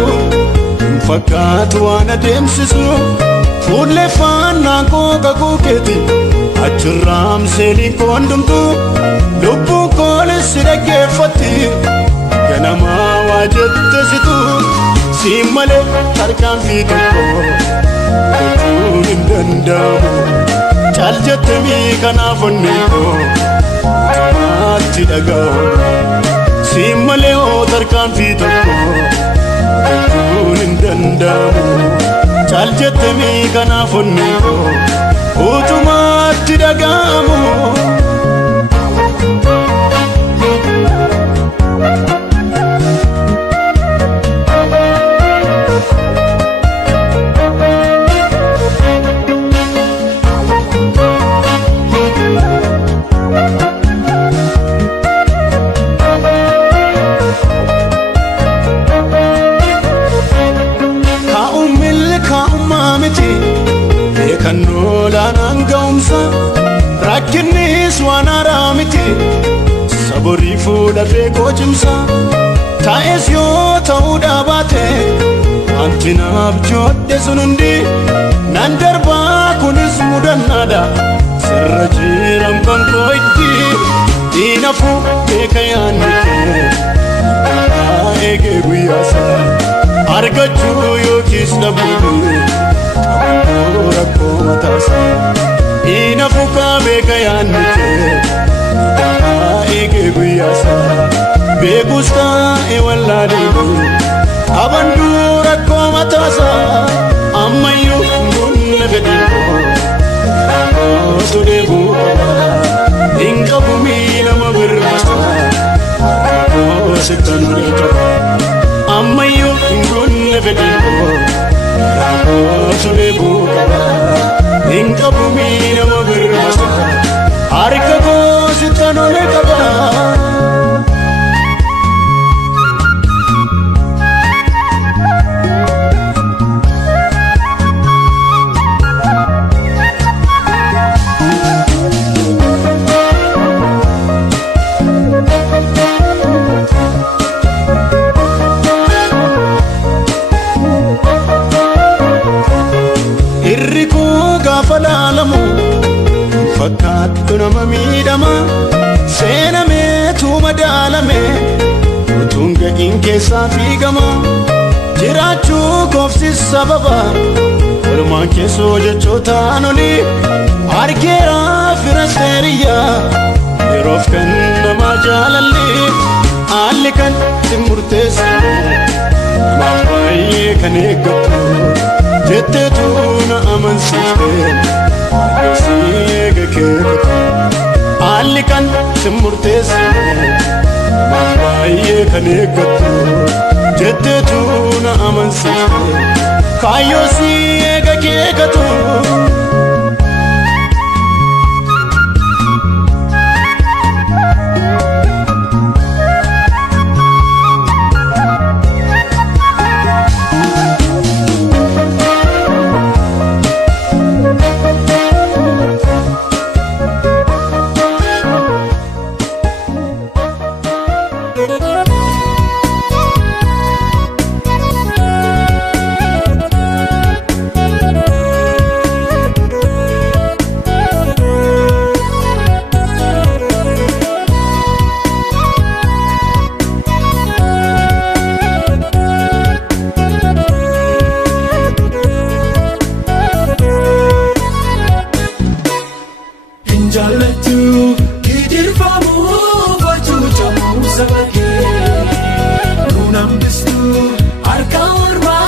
fakkaatu waan adeemsisu fuulleeffannaan koo kakuu keeti achirraamseeliin koo hundumtu lubbuun koonis si dhaggeeffatti ganamaa waa jettesitu siin malee tarkaanfii tokko gochuun hin danda'amu caal jettemii kanaaf onnee koo ati dhaga'u siin malee oo tarkaanfii tokko gochuun hin danda'amu caal jettemii kanaaf onnee koo utumaatti dhaga'amu kannoolaan ga'umsa rakkinnis waan haaraa miti saborii fuudhafee koo cimsa taa'es yoo ta'uudhaa baate wanti naaf joodhe sun hundi nan darbaa kunis mudannaadha sirra jiran bankoo itti diinafuu beeka yaanni kee eegee guyyaasa argachuu yookiis dhabuu rakkoo mataasa inafuka beeka yaanni kee eegee guyyaasa beekus taa'e wallaadee abanduu rakkoo mataasa ammayyuu gunne fedhiikoo osoo deebuu qaba hin qabu miilama birmasa rakkoo sittanole qaba ammayyuu gunne fedhiikoo osoo deebuu qaba hin qabu miinama birmasa harka koo sittanole qaba fakkaattu nama miidhama seenameetu madaalame utuun ga'iin keessaa fiigama jiraachuu koofsis sababa walumaan keessoo jechootaan olii argeera firas heeriyyaa yeroof kan namaa jaalalli haalli kan si murteessu namaaf baay'ee kan eeggattu jetteetu na amansiifte eega keekatu haalli kan si murteessu namaaf baay'ee kan eeggattu jetteetu na amansiifte kaayyoo si eega keekatu Sabake, nunam bistu, harka orma.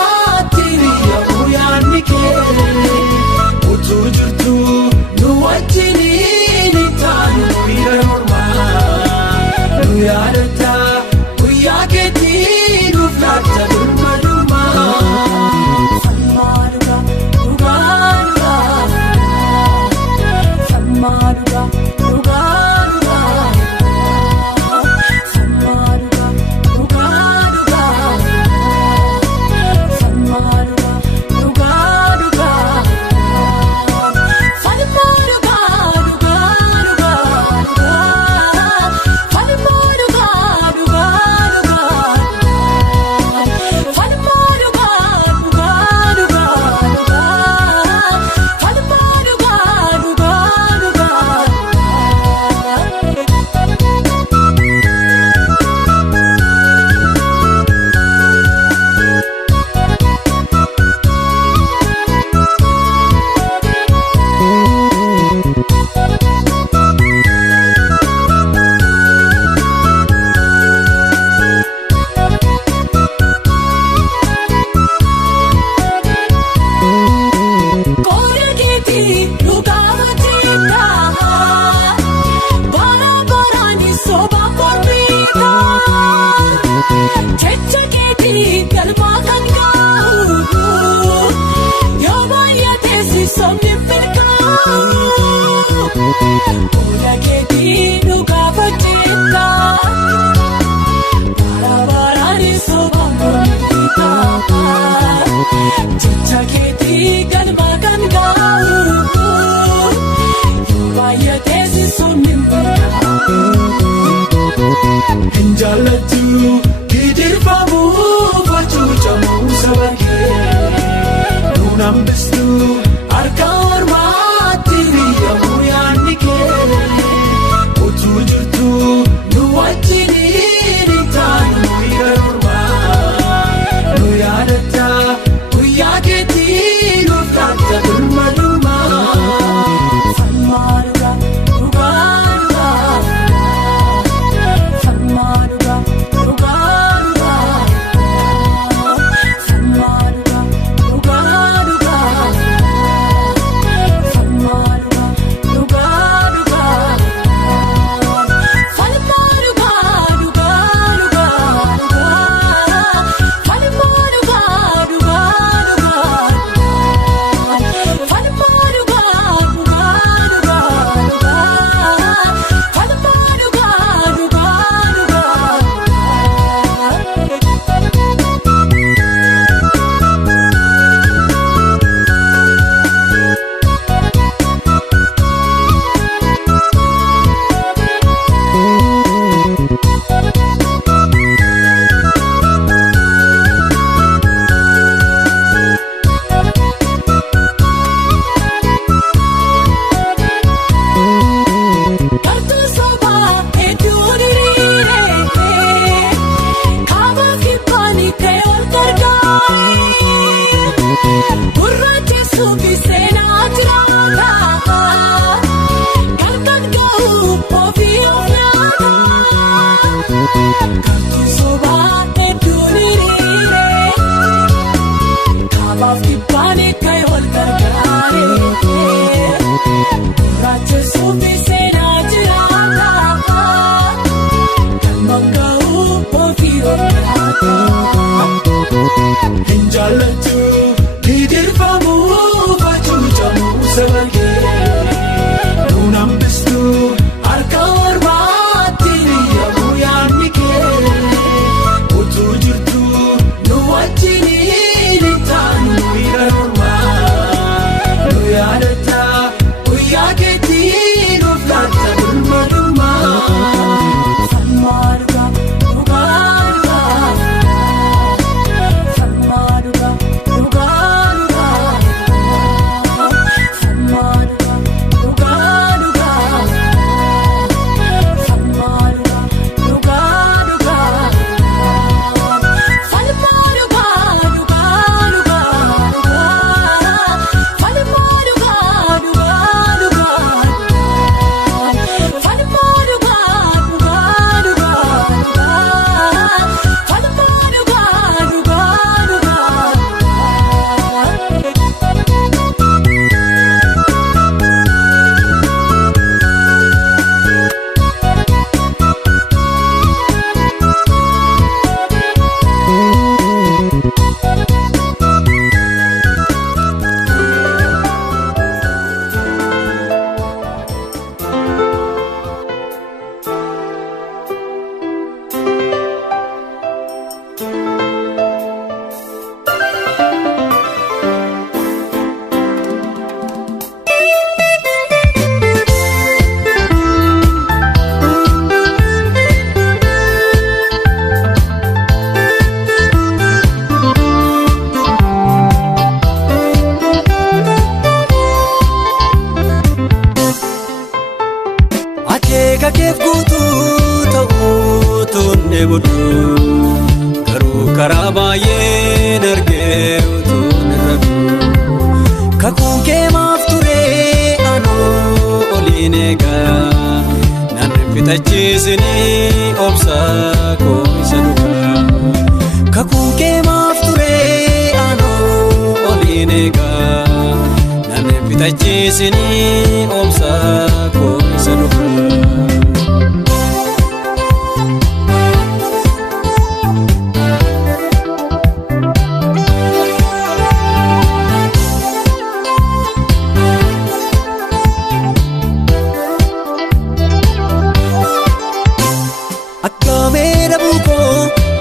yaadata guyyaa keetii nuuf laata birmadumaa. Falmaadhuudha dhugaadhuudha Falmaadhuudha dhugaadhuudha Falmaadhuudha dhugaadhuudha Falmaadhuudha dhugaadhuudha Falmaadhuudha Hinjaalatu gidirfamuu fachuucamuu saba kee nuun hambistu harka mormaatti riyyamuu yaadni kee utuu jirtu nu wajjiniin hin taanu yerormaa nu yaadata guyyaa keetii nuuf laata birmadumaa. Falmaadhuudha dhugaadhuudha Falmaadhuudha dhugaadhuudha dheebodu garuu karaa baay'een argee utuun irratu kakuun kee maaf ture anoo oliin eegaa nan fixachiisini obsa koo isa dhugaa kakuun kee maaf ture anoo oliin eegaa nan fixachiisini obsa koo isa dhugaa Akkameera buukoo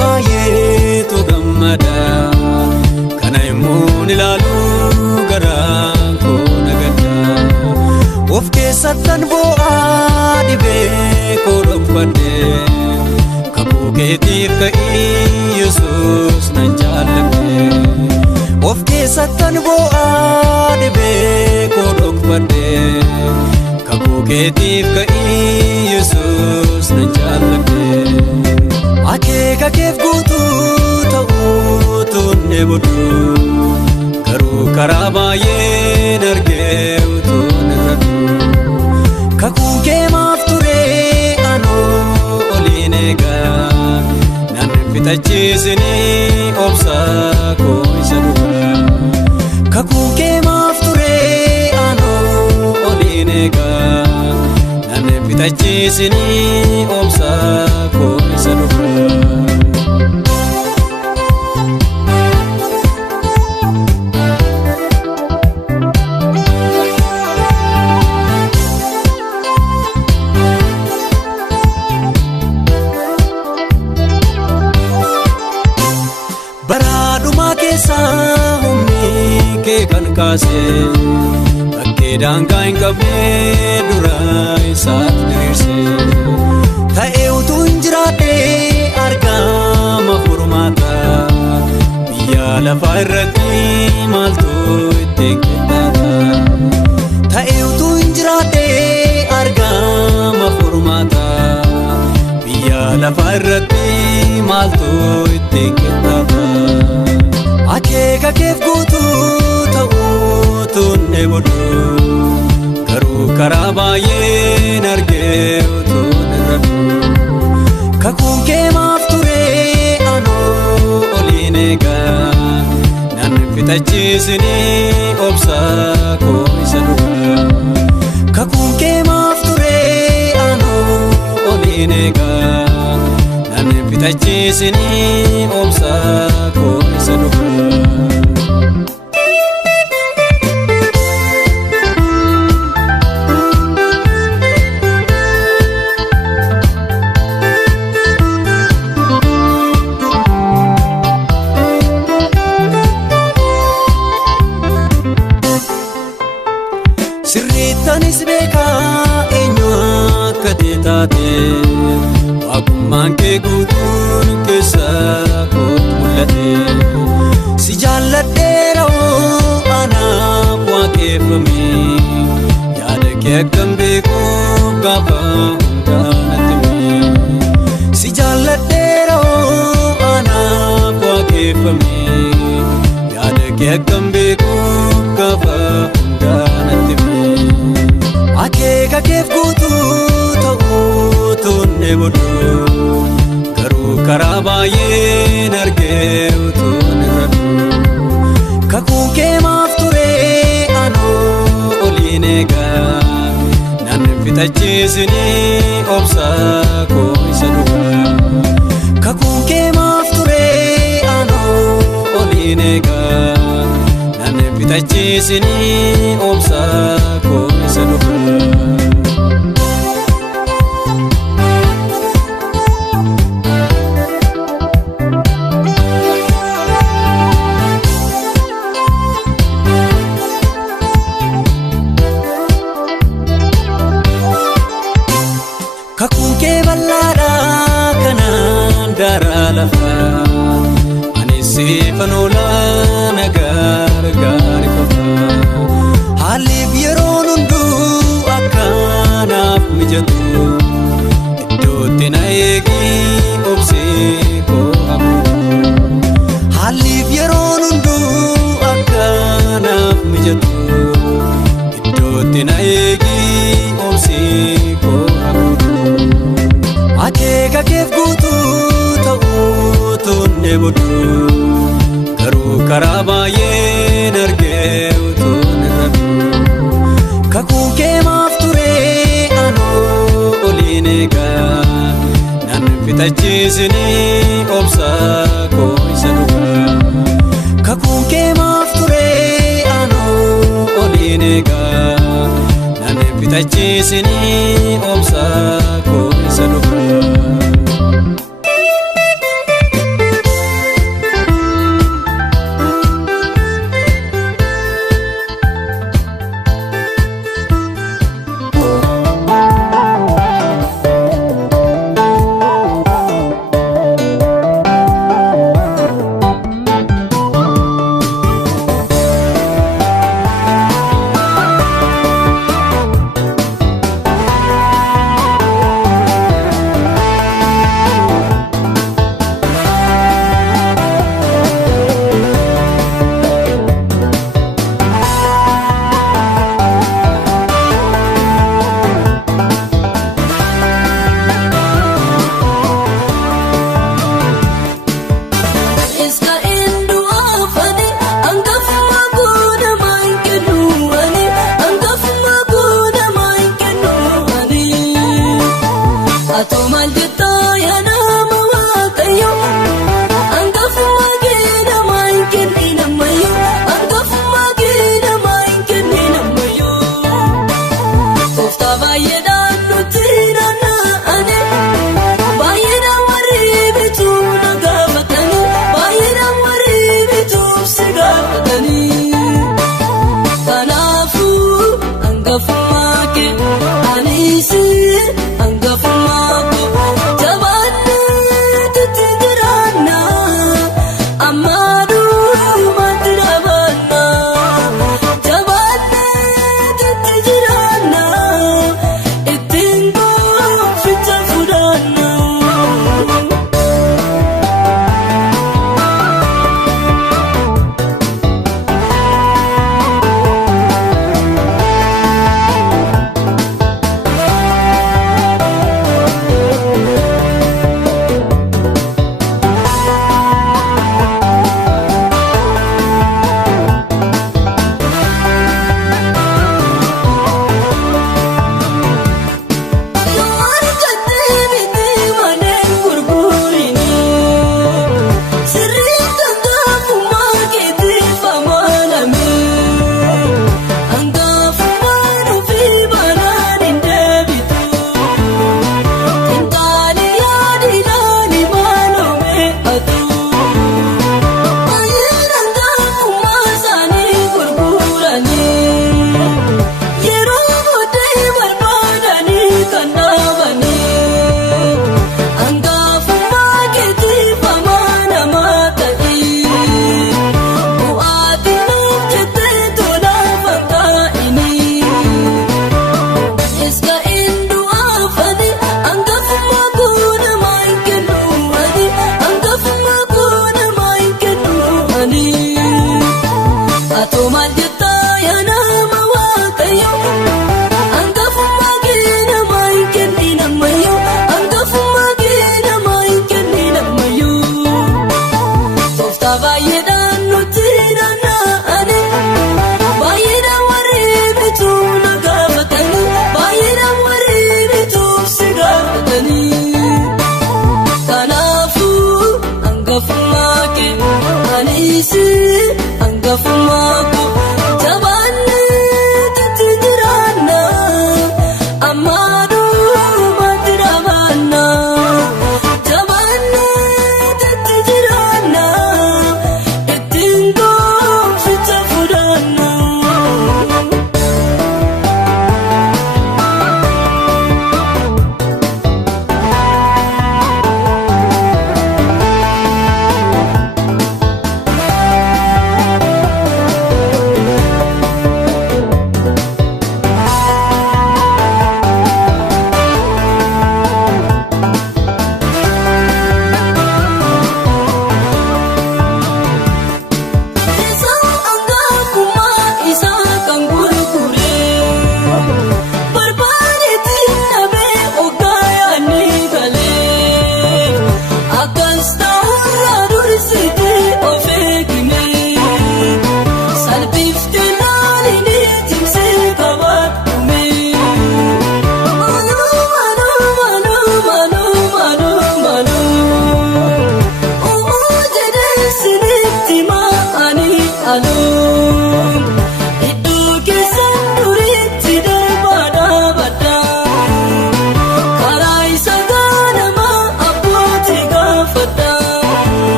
baay'eetu gammada kana immuun ilaaluu garaan koo nagadda of keessattan boo'aa dhibee koo dhokfadhe kakuu keetiif ka'ii Yesuus nan jaalladhe of keessattan boo'aa dhibee koo dhokfadhe kakuu keetiif ka'ii Yesuus nan jaalladhe akeeka keef guutuu ta'uu tunne bodu garuu karaa baay'een argee utuun irratu kakuu kee maaf ture anoo oliin eegaa nan fixachiisini obsa koo isa dhugaa kakuu kee maaf ture anoo oliin eegaa nan fixachiisini obsa koo isa dhugaa baraadhumaa keessaa humni kee kan kaase bakkee daangaa hin qabne dura isaatti diriirse ta'ee utuu hin jiraadhe argama furmaata biyya lafaa irratti maaltu ittiin qindaata ta'ee utuu hin jiraadhe argama furmaata biyya lafaa irratti maaltu ittiin qindaata akeeka keef guutuu ta'uu tunne bodu garuu karaa baay'een argee utuun irratu kakuun kee maaf ture anoo oliin eegaa nan fixachiisini obsa koo isa dhugaa kakuun kee maaf ture anoo oliin eegaa nan fixachiisini obsa koo isa dhugaa sirriittanis beekaa eenyu akka taate waaqummaan kee guutuun keessa kootu mul'ate si jaalladheera anaaf waaqeffame yaada kee akkan beekuuf gaafa hundaanatti si jaalladheera anaaf waaqeffame yaada kee akkan beekuuf gaafa hundaanatti akeeka keef guutuu ta'uu tunne bodu garuu karaa baay'een argee utuun irratu kakuu kee maaf ture anoo oliin eegaa nan fixachiisini obsa koo isa dhugaa kakuu kee maaf ture anoo oliin eegaa nan fixachiisini obsa koo isa dhugaa kakuun kee bal'aadha kanaan daraa lafaa ani siifan oolaa nagaa gaarii qofa haalliif yeroon hunduu akkanaaf mijatu iddootti na eegi obsee harka keef guutuu ta'uu tunne booduu garuu karaa baay'een argee utuun irratu kakuu kee maaf turee anoo oliin eegaa nan fixachiisinii obsaa koo isa dhugaa kakuu kee maaf turee anoo oliin eegaa nan fixachiisinii obsaa koo isa dhugaa.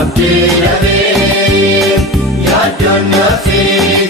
Abdii dhabee yaaddoon naafee.